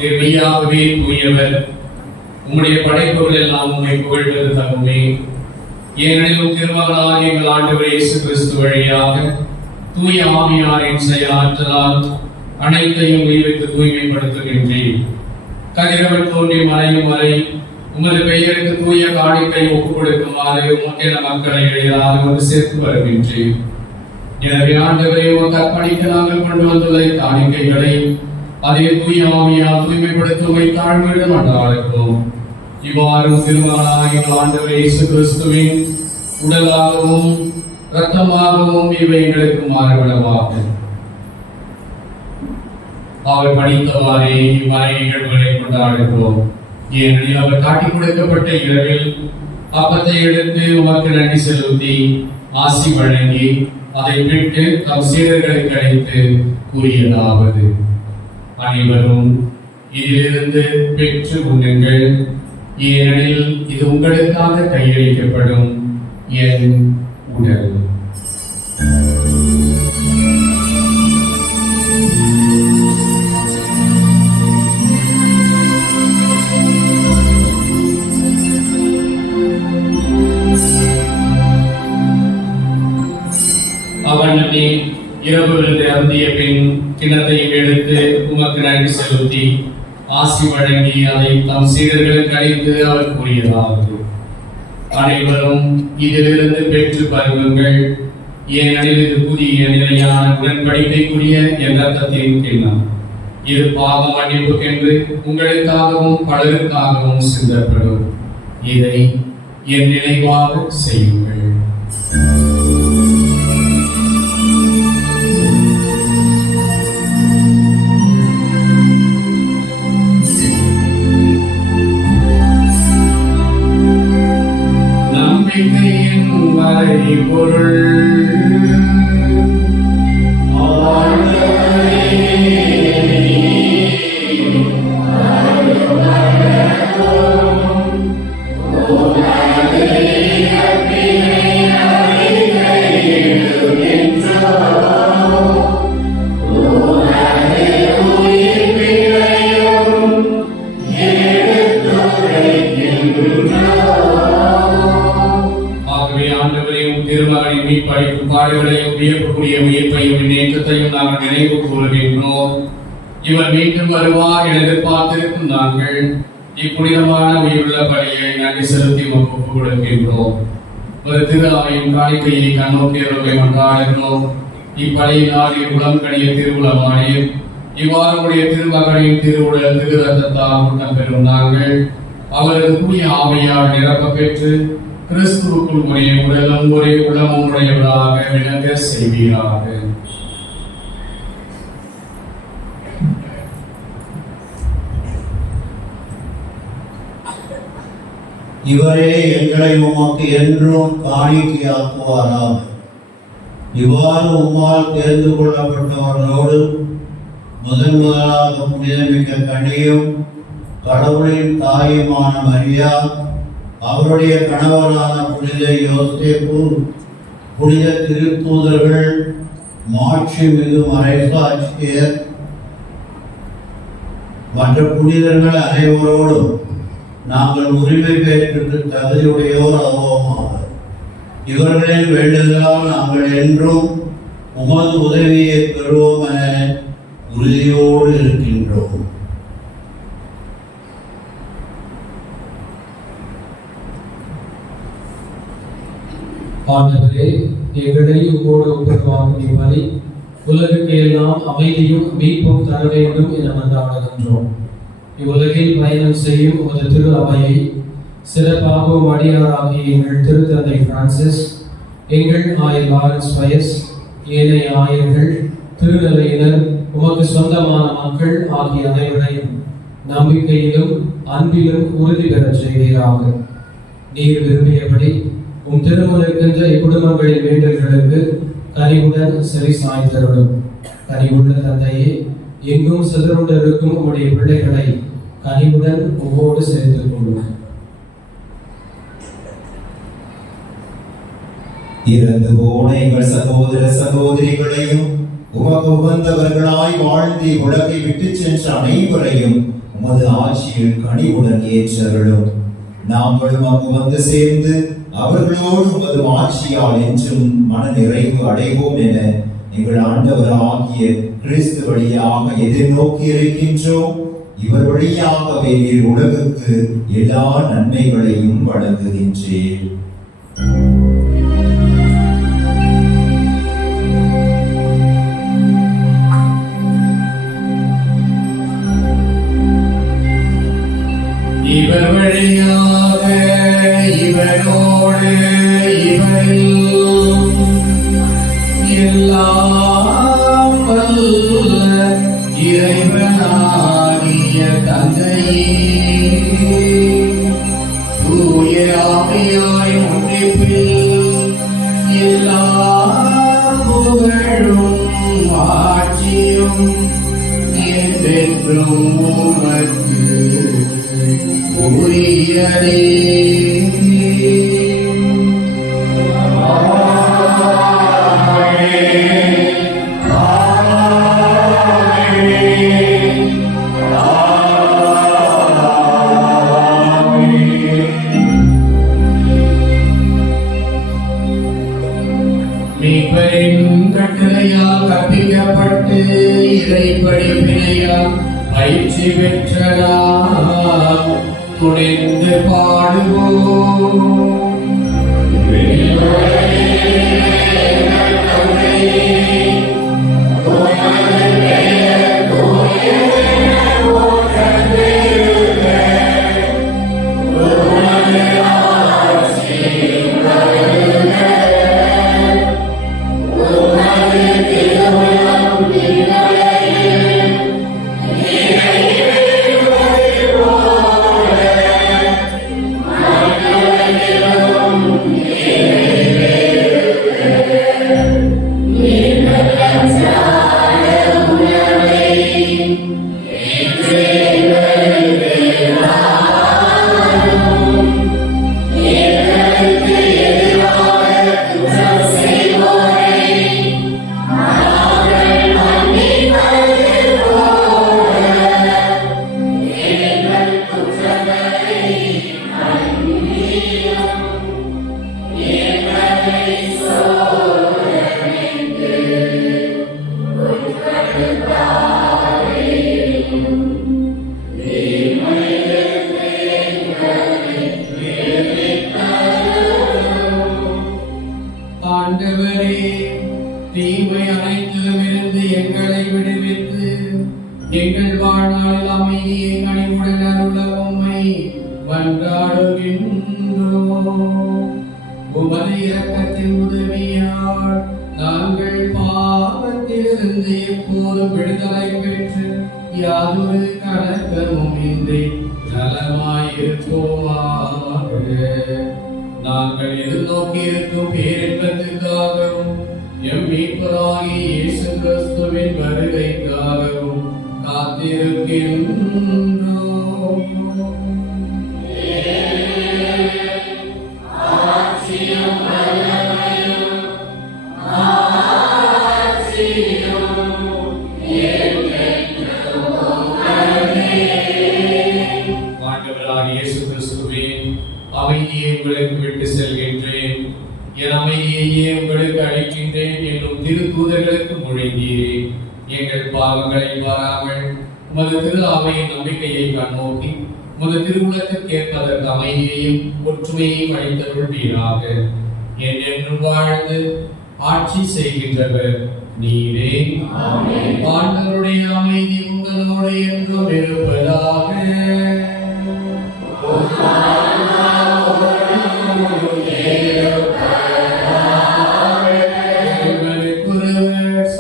நீர் மெய்யாகவே தூயவர். உம்முடைய படைப்புகள் எல்லாம் உம்மை புகழ்வது தகுமே. ஏனெனில் திருமகனாகிய எங்கள் ஆண்டவர் இயேசு கிறிஸ்து வழியாக தூய ஆவியாரின் செயலாற்றலால் அனைத்தையும் உயிர்த்து தூய்மைப்படுத்துகின்றேன். கதிரவன் தோன்றி மறையும் வரை உமது பெயருக்கு தூய காணிக்கை ஒப்புக் கொடுக்குமாறு உமக்கென மக்களை இடையராக வந்து சேர்த்து வருகின்றேன். எனவே ஆண்டவரை உமக்கு அர்ப்பணிக்க நாங்கள் கொண்டு வந்துள்ள காணிக்கைகளை அதே தூய ஆவியால் தூய்மைப்படுத்துவதை தாழ்மையுடன் கொண்டாடுகிறோம். இவ்வாறு திருமகனாகிய ஆண்டவர் இயேசு கிறிஸ்துவின் உடலாகவும் இரத்தமாகவும் இவை எங்களுக்கு மாறுபடவாகும். அவர் படித்தவாறே இவ்வாறு நிகழ்வுகளை கொண்டாடுகிறோம். ஏனெனில் அவர் காட்டிக் கொடுக்கப்பட்ட இரவில் அப்பத்தை எடுத்து உமக்கு நன்றி செலுத்தி ஆசி வழங்கி அதை விட்டு தம் சீடர்களுக்கு அழைத்து கூறியதாவது: அனைவரும் இதிலிருந்து பெற்று உண்ணுங்கள், ஏனெனில் இது உங்களுக்காக கையளிக்கப்படும் என் உடல். அவனே இரவு விருந்து அருந்திய பின் கிண்ணத்தையும் எடுத்து உமக்கு நன்றி செலுத்தி ஆசி வழங்கி அதை தம் சீடர்களுக்கு அளித்து அவர் கூறியதாவது: அனைவரும் இதிலிருந்து பெற்று பருகுங்கள், ஏனெனில் இது புதிய நிலையான உடன்படிக்கைக்குரிய என் இரத்தத்தின் கிண்ணம். இது பாவ மன்னிப்புக்கென்று உங்களுக்காகவும் பலருக்காகவும் சிந்தப்படும். இதை என் நினைவாக செய்யுங்கள். பாடுகளையும் வியப்புக்குரிய உயிர்ப்பையும் நேற்றத்தையும் நாங்கள் நினைவு கூறுகின்றோம். இவர் மீண்டும் வருவார் என எதிர்பார்த்திருக்கும் நாங்கள் இப்புனிதமான உயிருள்ள பலியை நன்றி செலுத்தி ஒப்புக் கொடுக்கின்றோம். ஒரு திரு அவையின் காணிக்கையை கண்ணோக்கியவர்களை கொண்டாடுகிறோம். இப்பலியினால் இவ்வுளம் கணிய திருவுளமானே இவ்வாறுடைய திருமகனின் திருவுடல் திரு ரத்தத்தால் ஊட்டம் பெறும் நாங்கள் அவரது தூய ஆவியால் நிரப்ப பெற்று கிறிஸ்துவுக்குள் ஒரே உடலும் ஒரே உளமும் உடையவராக விளங்க செய்வீராக. இவரே எங்களை உமக்கு என்றும் காணிக்கையாக்குவாராக. இவ்வாறு உம்மால் தேர்ந்து கொள்ளப்பட்டவர்களோடு முதலாக புனிதமிக்க கனியும் கடவுளின் தாயுமான மரியா, அவருடைய கணவரான புனித யோசேப்பு, புனித திருத்தூதர்கள், மாட்சி மிகு மறைசாட்சியர் மற்ற புனிதர்கள் அனைவரோடும் நாங்கள் உரிமை பெற்று தகுதியுடையோர் ஆவோமாக. இவர்களின் வேண்டுதலால் நாங்கள் என்றும் உமது உதவியை பெறுவோம் என உறுதியோடு இருக்கின்றோம். ஆண்டவரே, எங்களை உம்மோடு ஒப்புரவாக்கும் இவ்வழி உலகுக்கு எல்லாம் அமைதியும் மீட்பும் தர வேண்டும் என மன்றாடுகின்றோம். இவ்வுலகில் பயணம் செய்யும் உமது திரு அவையை சிறப்பாகவும் அடியாராகிய எங்கள் திருத்தந்தை பிரான்சிஸ், எங்கள் ஆயர் லாரன்ஸ் பயஸ், ஏனைய ஆயர்கள், திருநிலையினர், உமக்கு சொந்தமான மக்கள் ஆகிய அனைவரையும் நம்பிக்கையிலும் அன்பிலும் உறுதி பெறச் செய்வீராக. நீர் விரும்பியபடி உம் திருமுறைக்கின்ற இக்குடும்பங்களின் வேண்டல்களுக்கு கனிவுடன் செவி சாய்த்தருளும். கனிவுள்ள தந்தையே, எங்கும் சிதறுண்டிருக்கும் உம்முடைய பிள்ளைகளை கனிவுடன் உம்மோடு சேர்த்துக் கொள்ளும். இறந்து போன எங்கள் சகோதர சகோதரிகளையும் உமக்கு உகந்தவர்களாய் வாழ்ந்து உலகை விட்டு சென்ற அனைவரையும் உமது ஆட்சியில் கனிவுடன் ஏற்றருளும். நாங்களும் அங்கு வந்து சேர்ந்து அவர்களோடு உமது ஆட்சியால் என்றும் மன நிறைவு அடைவோம் என எங்கள் ஆண்டவராகிய கிறிஸ்து வழியாக எதிர்நோக்கி இருக்கின்றோம். இவர் வழியாகவே நீர் உலகுக்கு எல்லா நன்மைகளையும் வழங்குகின்றேன். இவர் வழியாக இவரோடு இவரில் எல்லாம் வல்ல இறைவனாகிய தந்தையே, தூய ஆவியாய் ஒன்றிப்பில் எல்லா புகழும் ஆட்சியும் என்றென்றும் உமக்கு உரியதே. மீட்பரின் கட்டளையால் கற்பிக்கப்பட்டு இறைப்படிப்பினையால் பயிற்சி பெற்றதால் துணிந்து பாடுவோம். ஆண்டவரே, தீமை அனைத்திலுமிருந்து எங்களை விடுவித்து எங்கள் வாழ்நாளில் அமைதியை கனிவுடன் அருள உம்மை மன்றாடுகின்றோம். உமது இரக்கத்தின் உதவியால் நாங்கள் பாவத்திலிருந்து எப்போதும் விடுதலை பெற்று யாதொரு கலக்கமும் இன்றி நலமாயிருப்போமாக. நாங்கள் எதிர்நோக்கி இருக்கும் பேரின்பத்துக்காகவும் எம் மீட்பராகிய இயேசு கிறிஸ்துவின் வருகைக்காகவும் காத்திருக்கின்றோம். ஆண்டவராகிய இயேசு கிறிஸ்துவே, அமைதியை உங்களுக்கு விட்டு செல்கின்றேன், என் அமைதியையே உங்களுக்கு அளிக்கின்றேன் என்னும் திருத்தூதர்களுக்கு மொழிந்தீரே. எங்கள் பாவங்களை பாராமல் உமது திரு அவையின் நம்பிக்கையை கண்ணோக்கி உமது திருவுலகத்திற்கு ஏற்பதற்கு அமைதியையும் ஒற்றுமையையும் அளித்தருள்வீராக. என்றென்றும் வாழ்ந்து ஆட்சி செய்கின்றவர் நீரே. ஆண்டவருடைய அமைதி உங்களோடு என்றும் இருப்பதாக.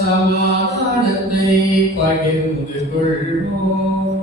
சமாதானத்தை பகிர்ந்து கொள்வோம்.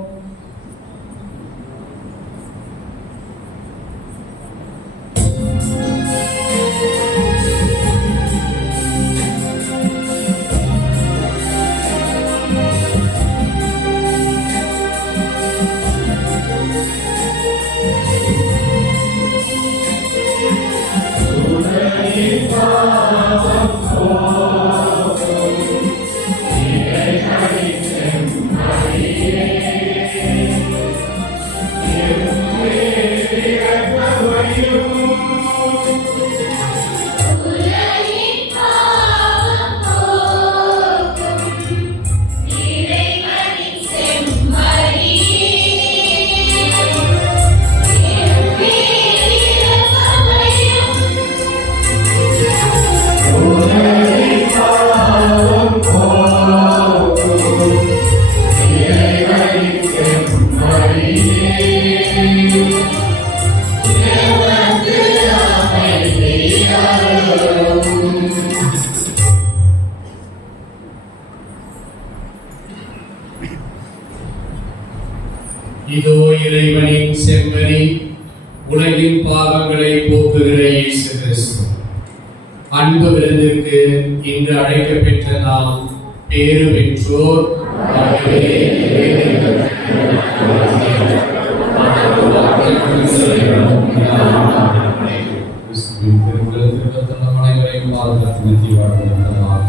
இதோ இறைவனின் செம்மறி, உலகின் பாவங்களை போக்குகிற இயேசு கிறிஸ்து. அன்பு விருந்திற்கு இன்று அழைக்கப்பெற்ற நாம் பேறு பெற்றோர். ஆகவே அனைவரையும் பாதுகாத்து நிறுத்தி வாழ்வதற்காக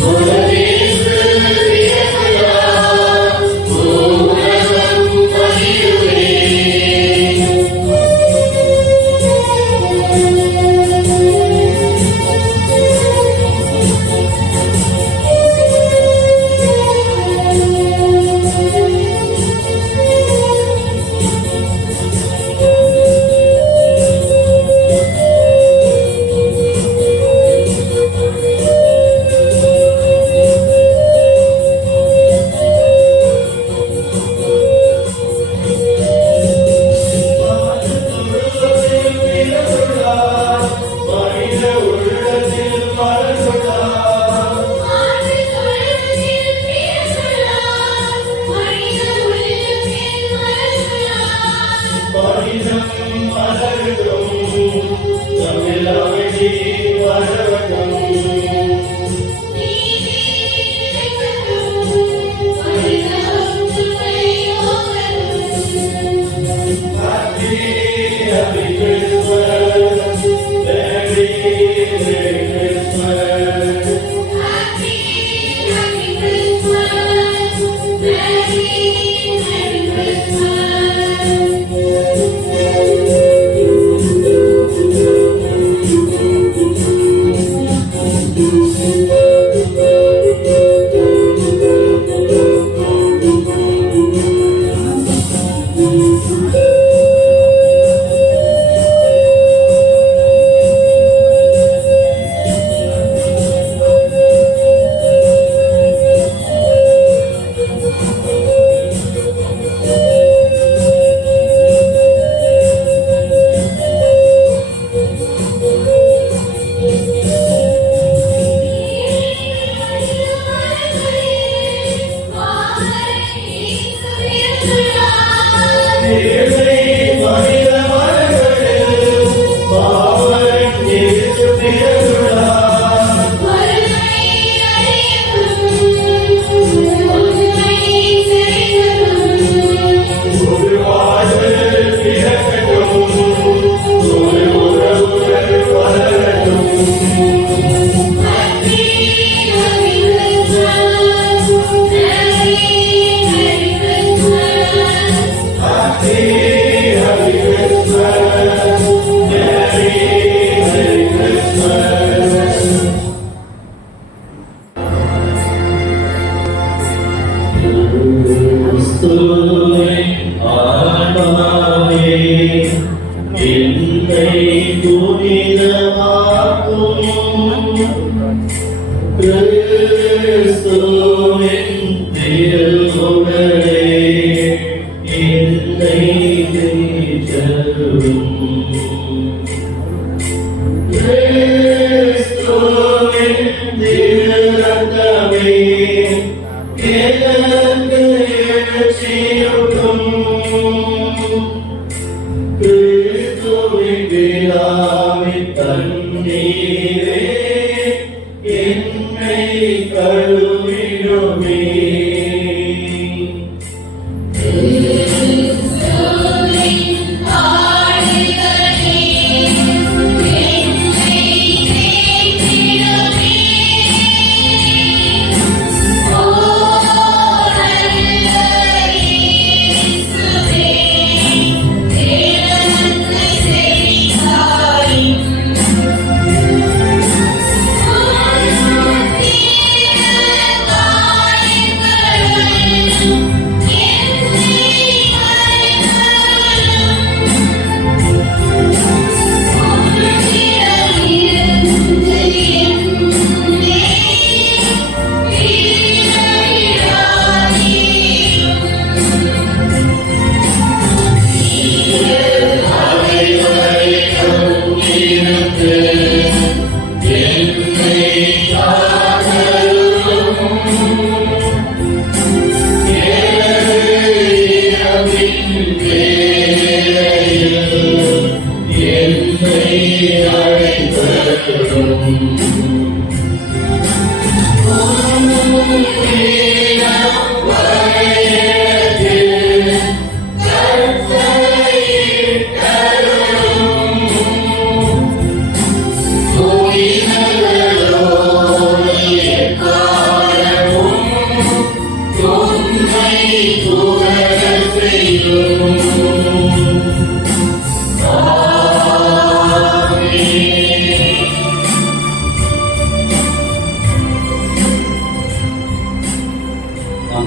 Bye.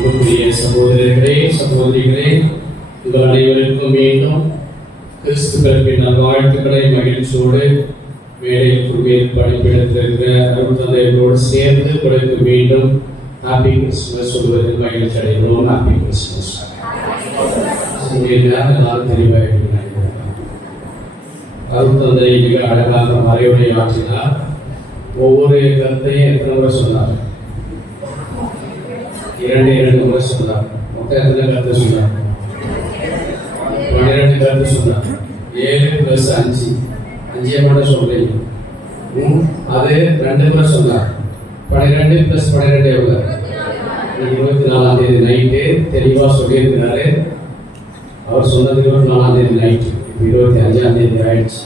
அன்புக்குரிய சகோதரர்களே சகோதரிகளே, உங்கள் அனைவருக்கும் மீண்டும் கிறிஸ்துக்களின் நல்வாழ்த்துக்களை மகிழ்ச்சியோடு மேடைக்கு மேல் படிப்பிடத்தில் இருக்கிற அருள் தந்தையர்களோடு சேர்ந்து உங்களுக்கு மீண்டும் ஹாப்பி கிறிஸ்துமஸ் சொல்வதில் மகிழ்ச்சி அடைகிறோம். Happy Christmas. எல்லாரும் தெளிவாக அருள் தந்தை மிக அழகாக மறைவுரை ஆற்றினார். ஒவ்வொரு கருத்தையும் எத்தனை முறை சொன்னார்? இரண்டு முறை சொன்னார். மொத்தம் எத்தனை கருத்தை சொன்னார்? 12 கருத்து சொன்னார். 7 + 5 5 மட்டும் சொல்றீங்க. அது 2 முறை சொன்னார். 12 + 12 எவ்வளவு? 24ஆம் தேதி நைட்டு தெளிவா சொல்லியிருக்கிறாரு. அவர் சொன்னது 24ஆம் தேதி நைட்டு, 25ஆம் தேதி ஆயிடுச்சு.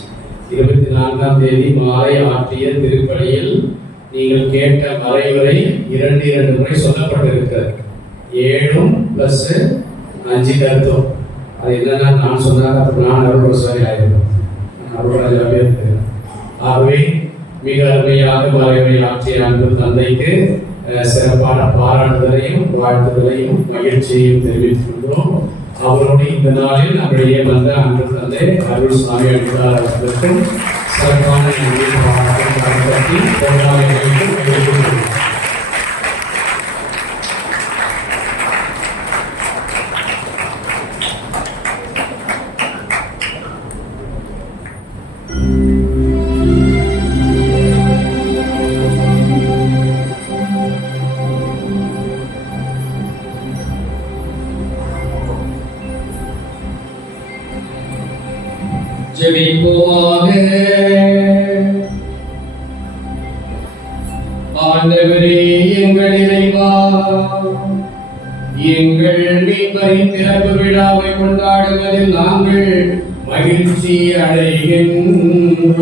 24ஆம் தேதி மாலை ஆற்றிய திருப்பலியில் நீங்கள் கேட்ட மறைவுரை 2 முறை சொல்லப்பட்டிருக்கிறது. 7 + 5 கருத்தும். அது என்னன்னா நான் சொன்னாங்க, அப்புறம் நான் அருள்வாரி ஆயிடும். அருள்வாரியாகவே இருக்கிறேன். ஆகவே மிக அருமையாக மறைவுரை ஆற்றிய அன்பு தந்தைக்கு சிறப்பான பாராட்டுதலையும் வாழ்த்துதலையும் மகிழ்ச்சியையும் தெரிவித்துள்ளோம். அவரோடு இந்த நாளில் நம்முடைய வந்த அன்பு தந்தை அருள் சுவாமி அடிகளார் அவர்களுக்கும் சிறப்பான பாராட்டி கொண்டாடுகளுக்கும் தெரிவித்துள்ளோம். ஜெபிப்போமாக. ஆண்டவரே எங்கள் இறைவா, எங்கள் மீட்பரின் பிறப்பு விழாவை கொண்டாடுவதில் நாங்கள் மகிழ்ச்சி அடைகின்றோம்.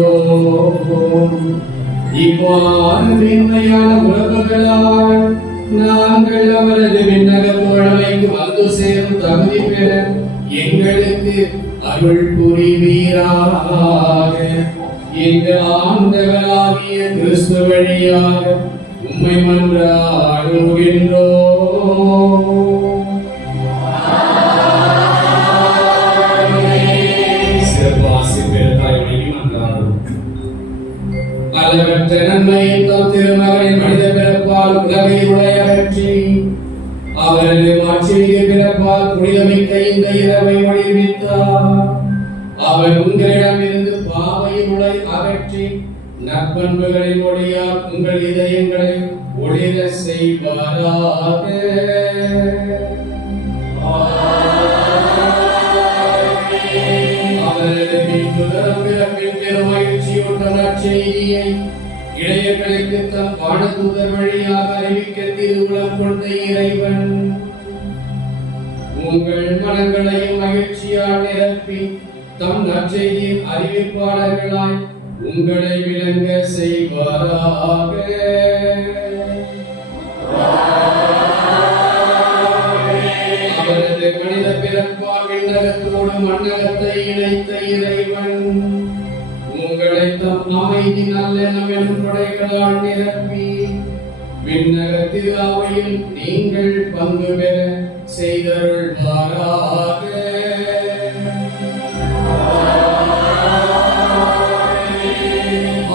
இவ்வாறு மென்மையான உறவுகளால் நாங்கள் அவரது விண்ணக தோழமைக்கு வந்து சேரும் தகுதி பெற எங்களுக்கு அருள் புரிவீராக. எங்கள் ஆண்டவராகிய கிறிஸ்து வழியாக உம்மை மன்றாடுகின்றோம். சிறப்பாசி பெருத்தாய் வழங்கி மன்றாடுவோம். அளவற்ற நன்மையை தம் திருமகனின் மனித பிறப்பால் உலகை உடையவற்றி அவரது மாட்சிமிகு பிறப்பால் புனிதமிக்க இந்த இரவை வடிவித்தார். அவர் உங்களிடமிருந்து பாவை உடை அகற்றி நற்பண்புகளின் ஒளியால் உங்கள் இதயங்களை ஒளிர செய்வாராக. அவரது மீட்புதரும் பிறப்பின் பெருமகிழ்ச்சியூட்டும் நற்செய்தியை இளையர்களுக்கு தம் வானதூதர் வழியாக அறிவிக்க திருவுளம் கொண்ட இறைவன் உங்கள் மனங்களையும் மகிழ்ச்சியால் நிரப்பி தம் நற்செய்தியின் அறிவிப்பாளர்களாய் உங்களை விளங்க செய்வாராக. அவரது மனித பிறப்பால் விண்ணகத்தோடு மண்ணகத்தை இணைத்த இறைவன் உங்களை தம் அமைதி நல்லெண்ணம் கொடைகளால் நிரப்பி விண்ணக திருஅவையில் நீங்கள் பங்கு பெற செய்தருள்வாராக.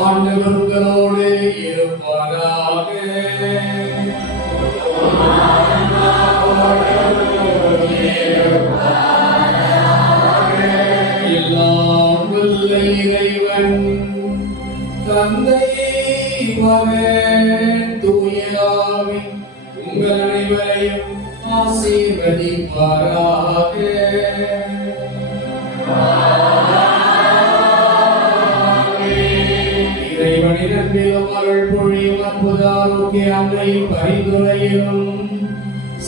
ஆண்டவர் உங்களோடு இருப்பாராக. எல்லாம் வல்ல இறைவன் தந்தை மகன் தூய ஆவி உங்கள் அனைவரையும் ஆசீர்வதிப்பாராக. இறைவனிடத்திலும் அருள் பொழியும் அற்புத ஆரோக்கிய அன்னையின் பரிந்துரையிலும்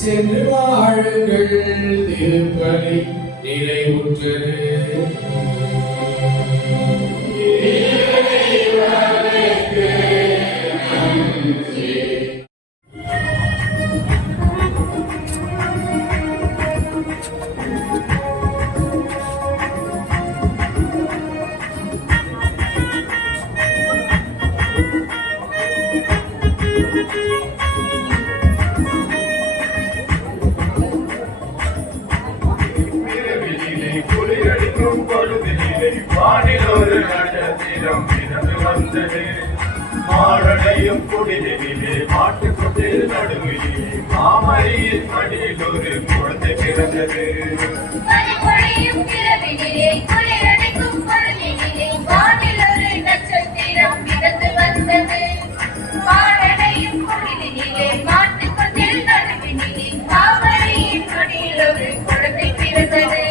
சென்று வாழுங்கள். திருப்பலி நிறைவுற்றது. பொழுதிலே வானில் ஒரு நட்சத்திரம் மிதந்து வந்தது. மாரடையும் குடிலிலே மாட்டுக்கொட்டில் நடுவிலே மாமரியின் மடியில் ஒரு குழந்தை பிறந்தது. பனிப்பொழியும் இரவினிலே குளிரடைக்கும் பொழுதினிலே வானில் ஒரு நட்சத்திரம் மிதந்து வந்தது. மாரடையும் குடிலினிலே மாட்டுக்கொட்டில் நடுவினிலே மாமரியின் மடியில் ஒரு குழந்தை பிறந்தது.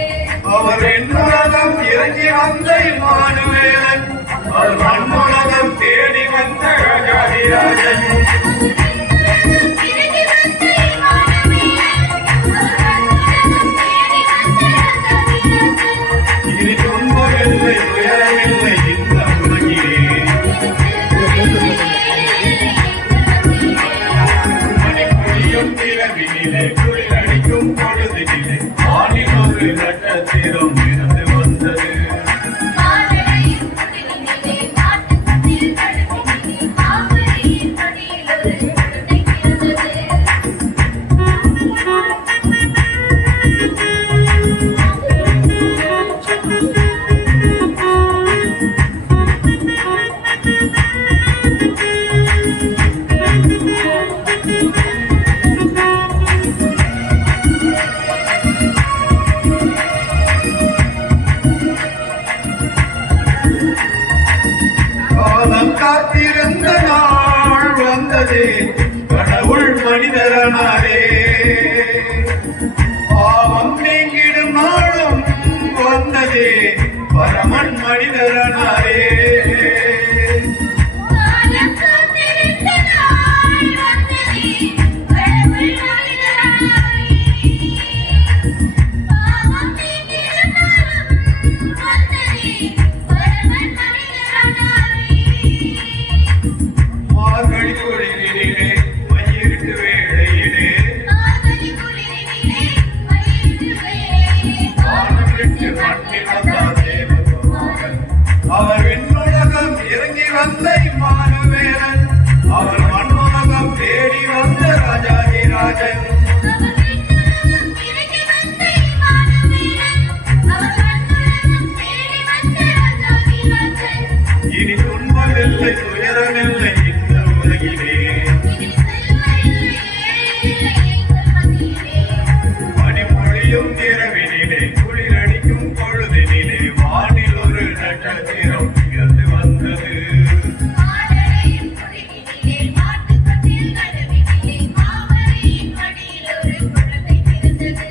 அவர் என்னுலகம் இறங்கி வந்த இம்மானுவேலன், அவர் மண்ணுலகம் தேடி வந்த ராஜாதிராஜன். இறங்கி வந்த இம்மானுவேலன், அவர் மண்ணுலகம் தேடி வந்த ராஜாதிராஜன். இனி துன்பமில்லை துயரமில்லை இந்த உலகிலே. பனிப்பொழியும் இரவினிலே குளிரடிக்கும் பொழுதினிலே வானில் ஒரு நட்சத்திரம் மிதந்து வந்தது. மாரடையும் குடிலினிலே மாட்டுக்கொட்டில் நடுவினிலே மாமரியின் மடியில் ஒரு குழந்தை பிறந்தது. காலம் காத்திருந்த நாள் வந்ததே, கடவுள் மனிதரானாரே. பாவம் நீங்கிடும் நாளும் வந்ததே, பரமன் மனிதரானாரே. காலம் காத்திருந்த நாள் வந்ததே, கடவுள் மனிதரானாரே. பாவம் நீங்கிடும் நாளும் வந்ததே, பரமன் மனிதரானாரே. மார்கழி குளிரிலே மயிரிட்டு வேளையிலே மார்கழி குளிரினிலே மயிலிட்டு வேளையிலே வானம் விட்டு மண்ணில் வந்தார் தேவகுமாரன். அவர் விண்ணுலகம் இறங்கி வந்த இம்மானுவேலன், அவர் மண்ணுலகம் தேடி வந்த ராஜாதிராஜன். அவர் விண்ணுலகம் இறங்கி வந்த இம்மானுவேலன், அவர் மண்ணுலகம் தேடி வந்த ராஜாதிராஜன். இனி துன்பமில்லை துயரமில்லை இந்த உலகிலே. இனி செல்வமில்லை ஏழையில்லை எங்கள் மத்தியிலே. பனிப்பொழியும் இரவினிலே குளிரடிக்கும் பொழுதினிலே வானில் ஒரு நட்சத்திரம் மிதந்து வந்தது. மாரடையும் குடிலினிலே மாட்டுக்கொட்டில் நடுவினிலே மாமரியின் மடியில் ஒரு குழந்தை பிறந்தது.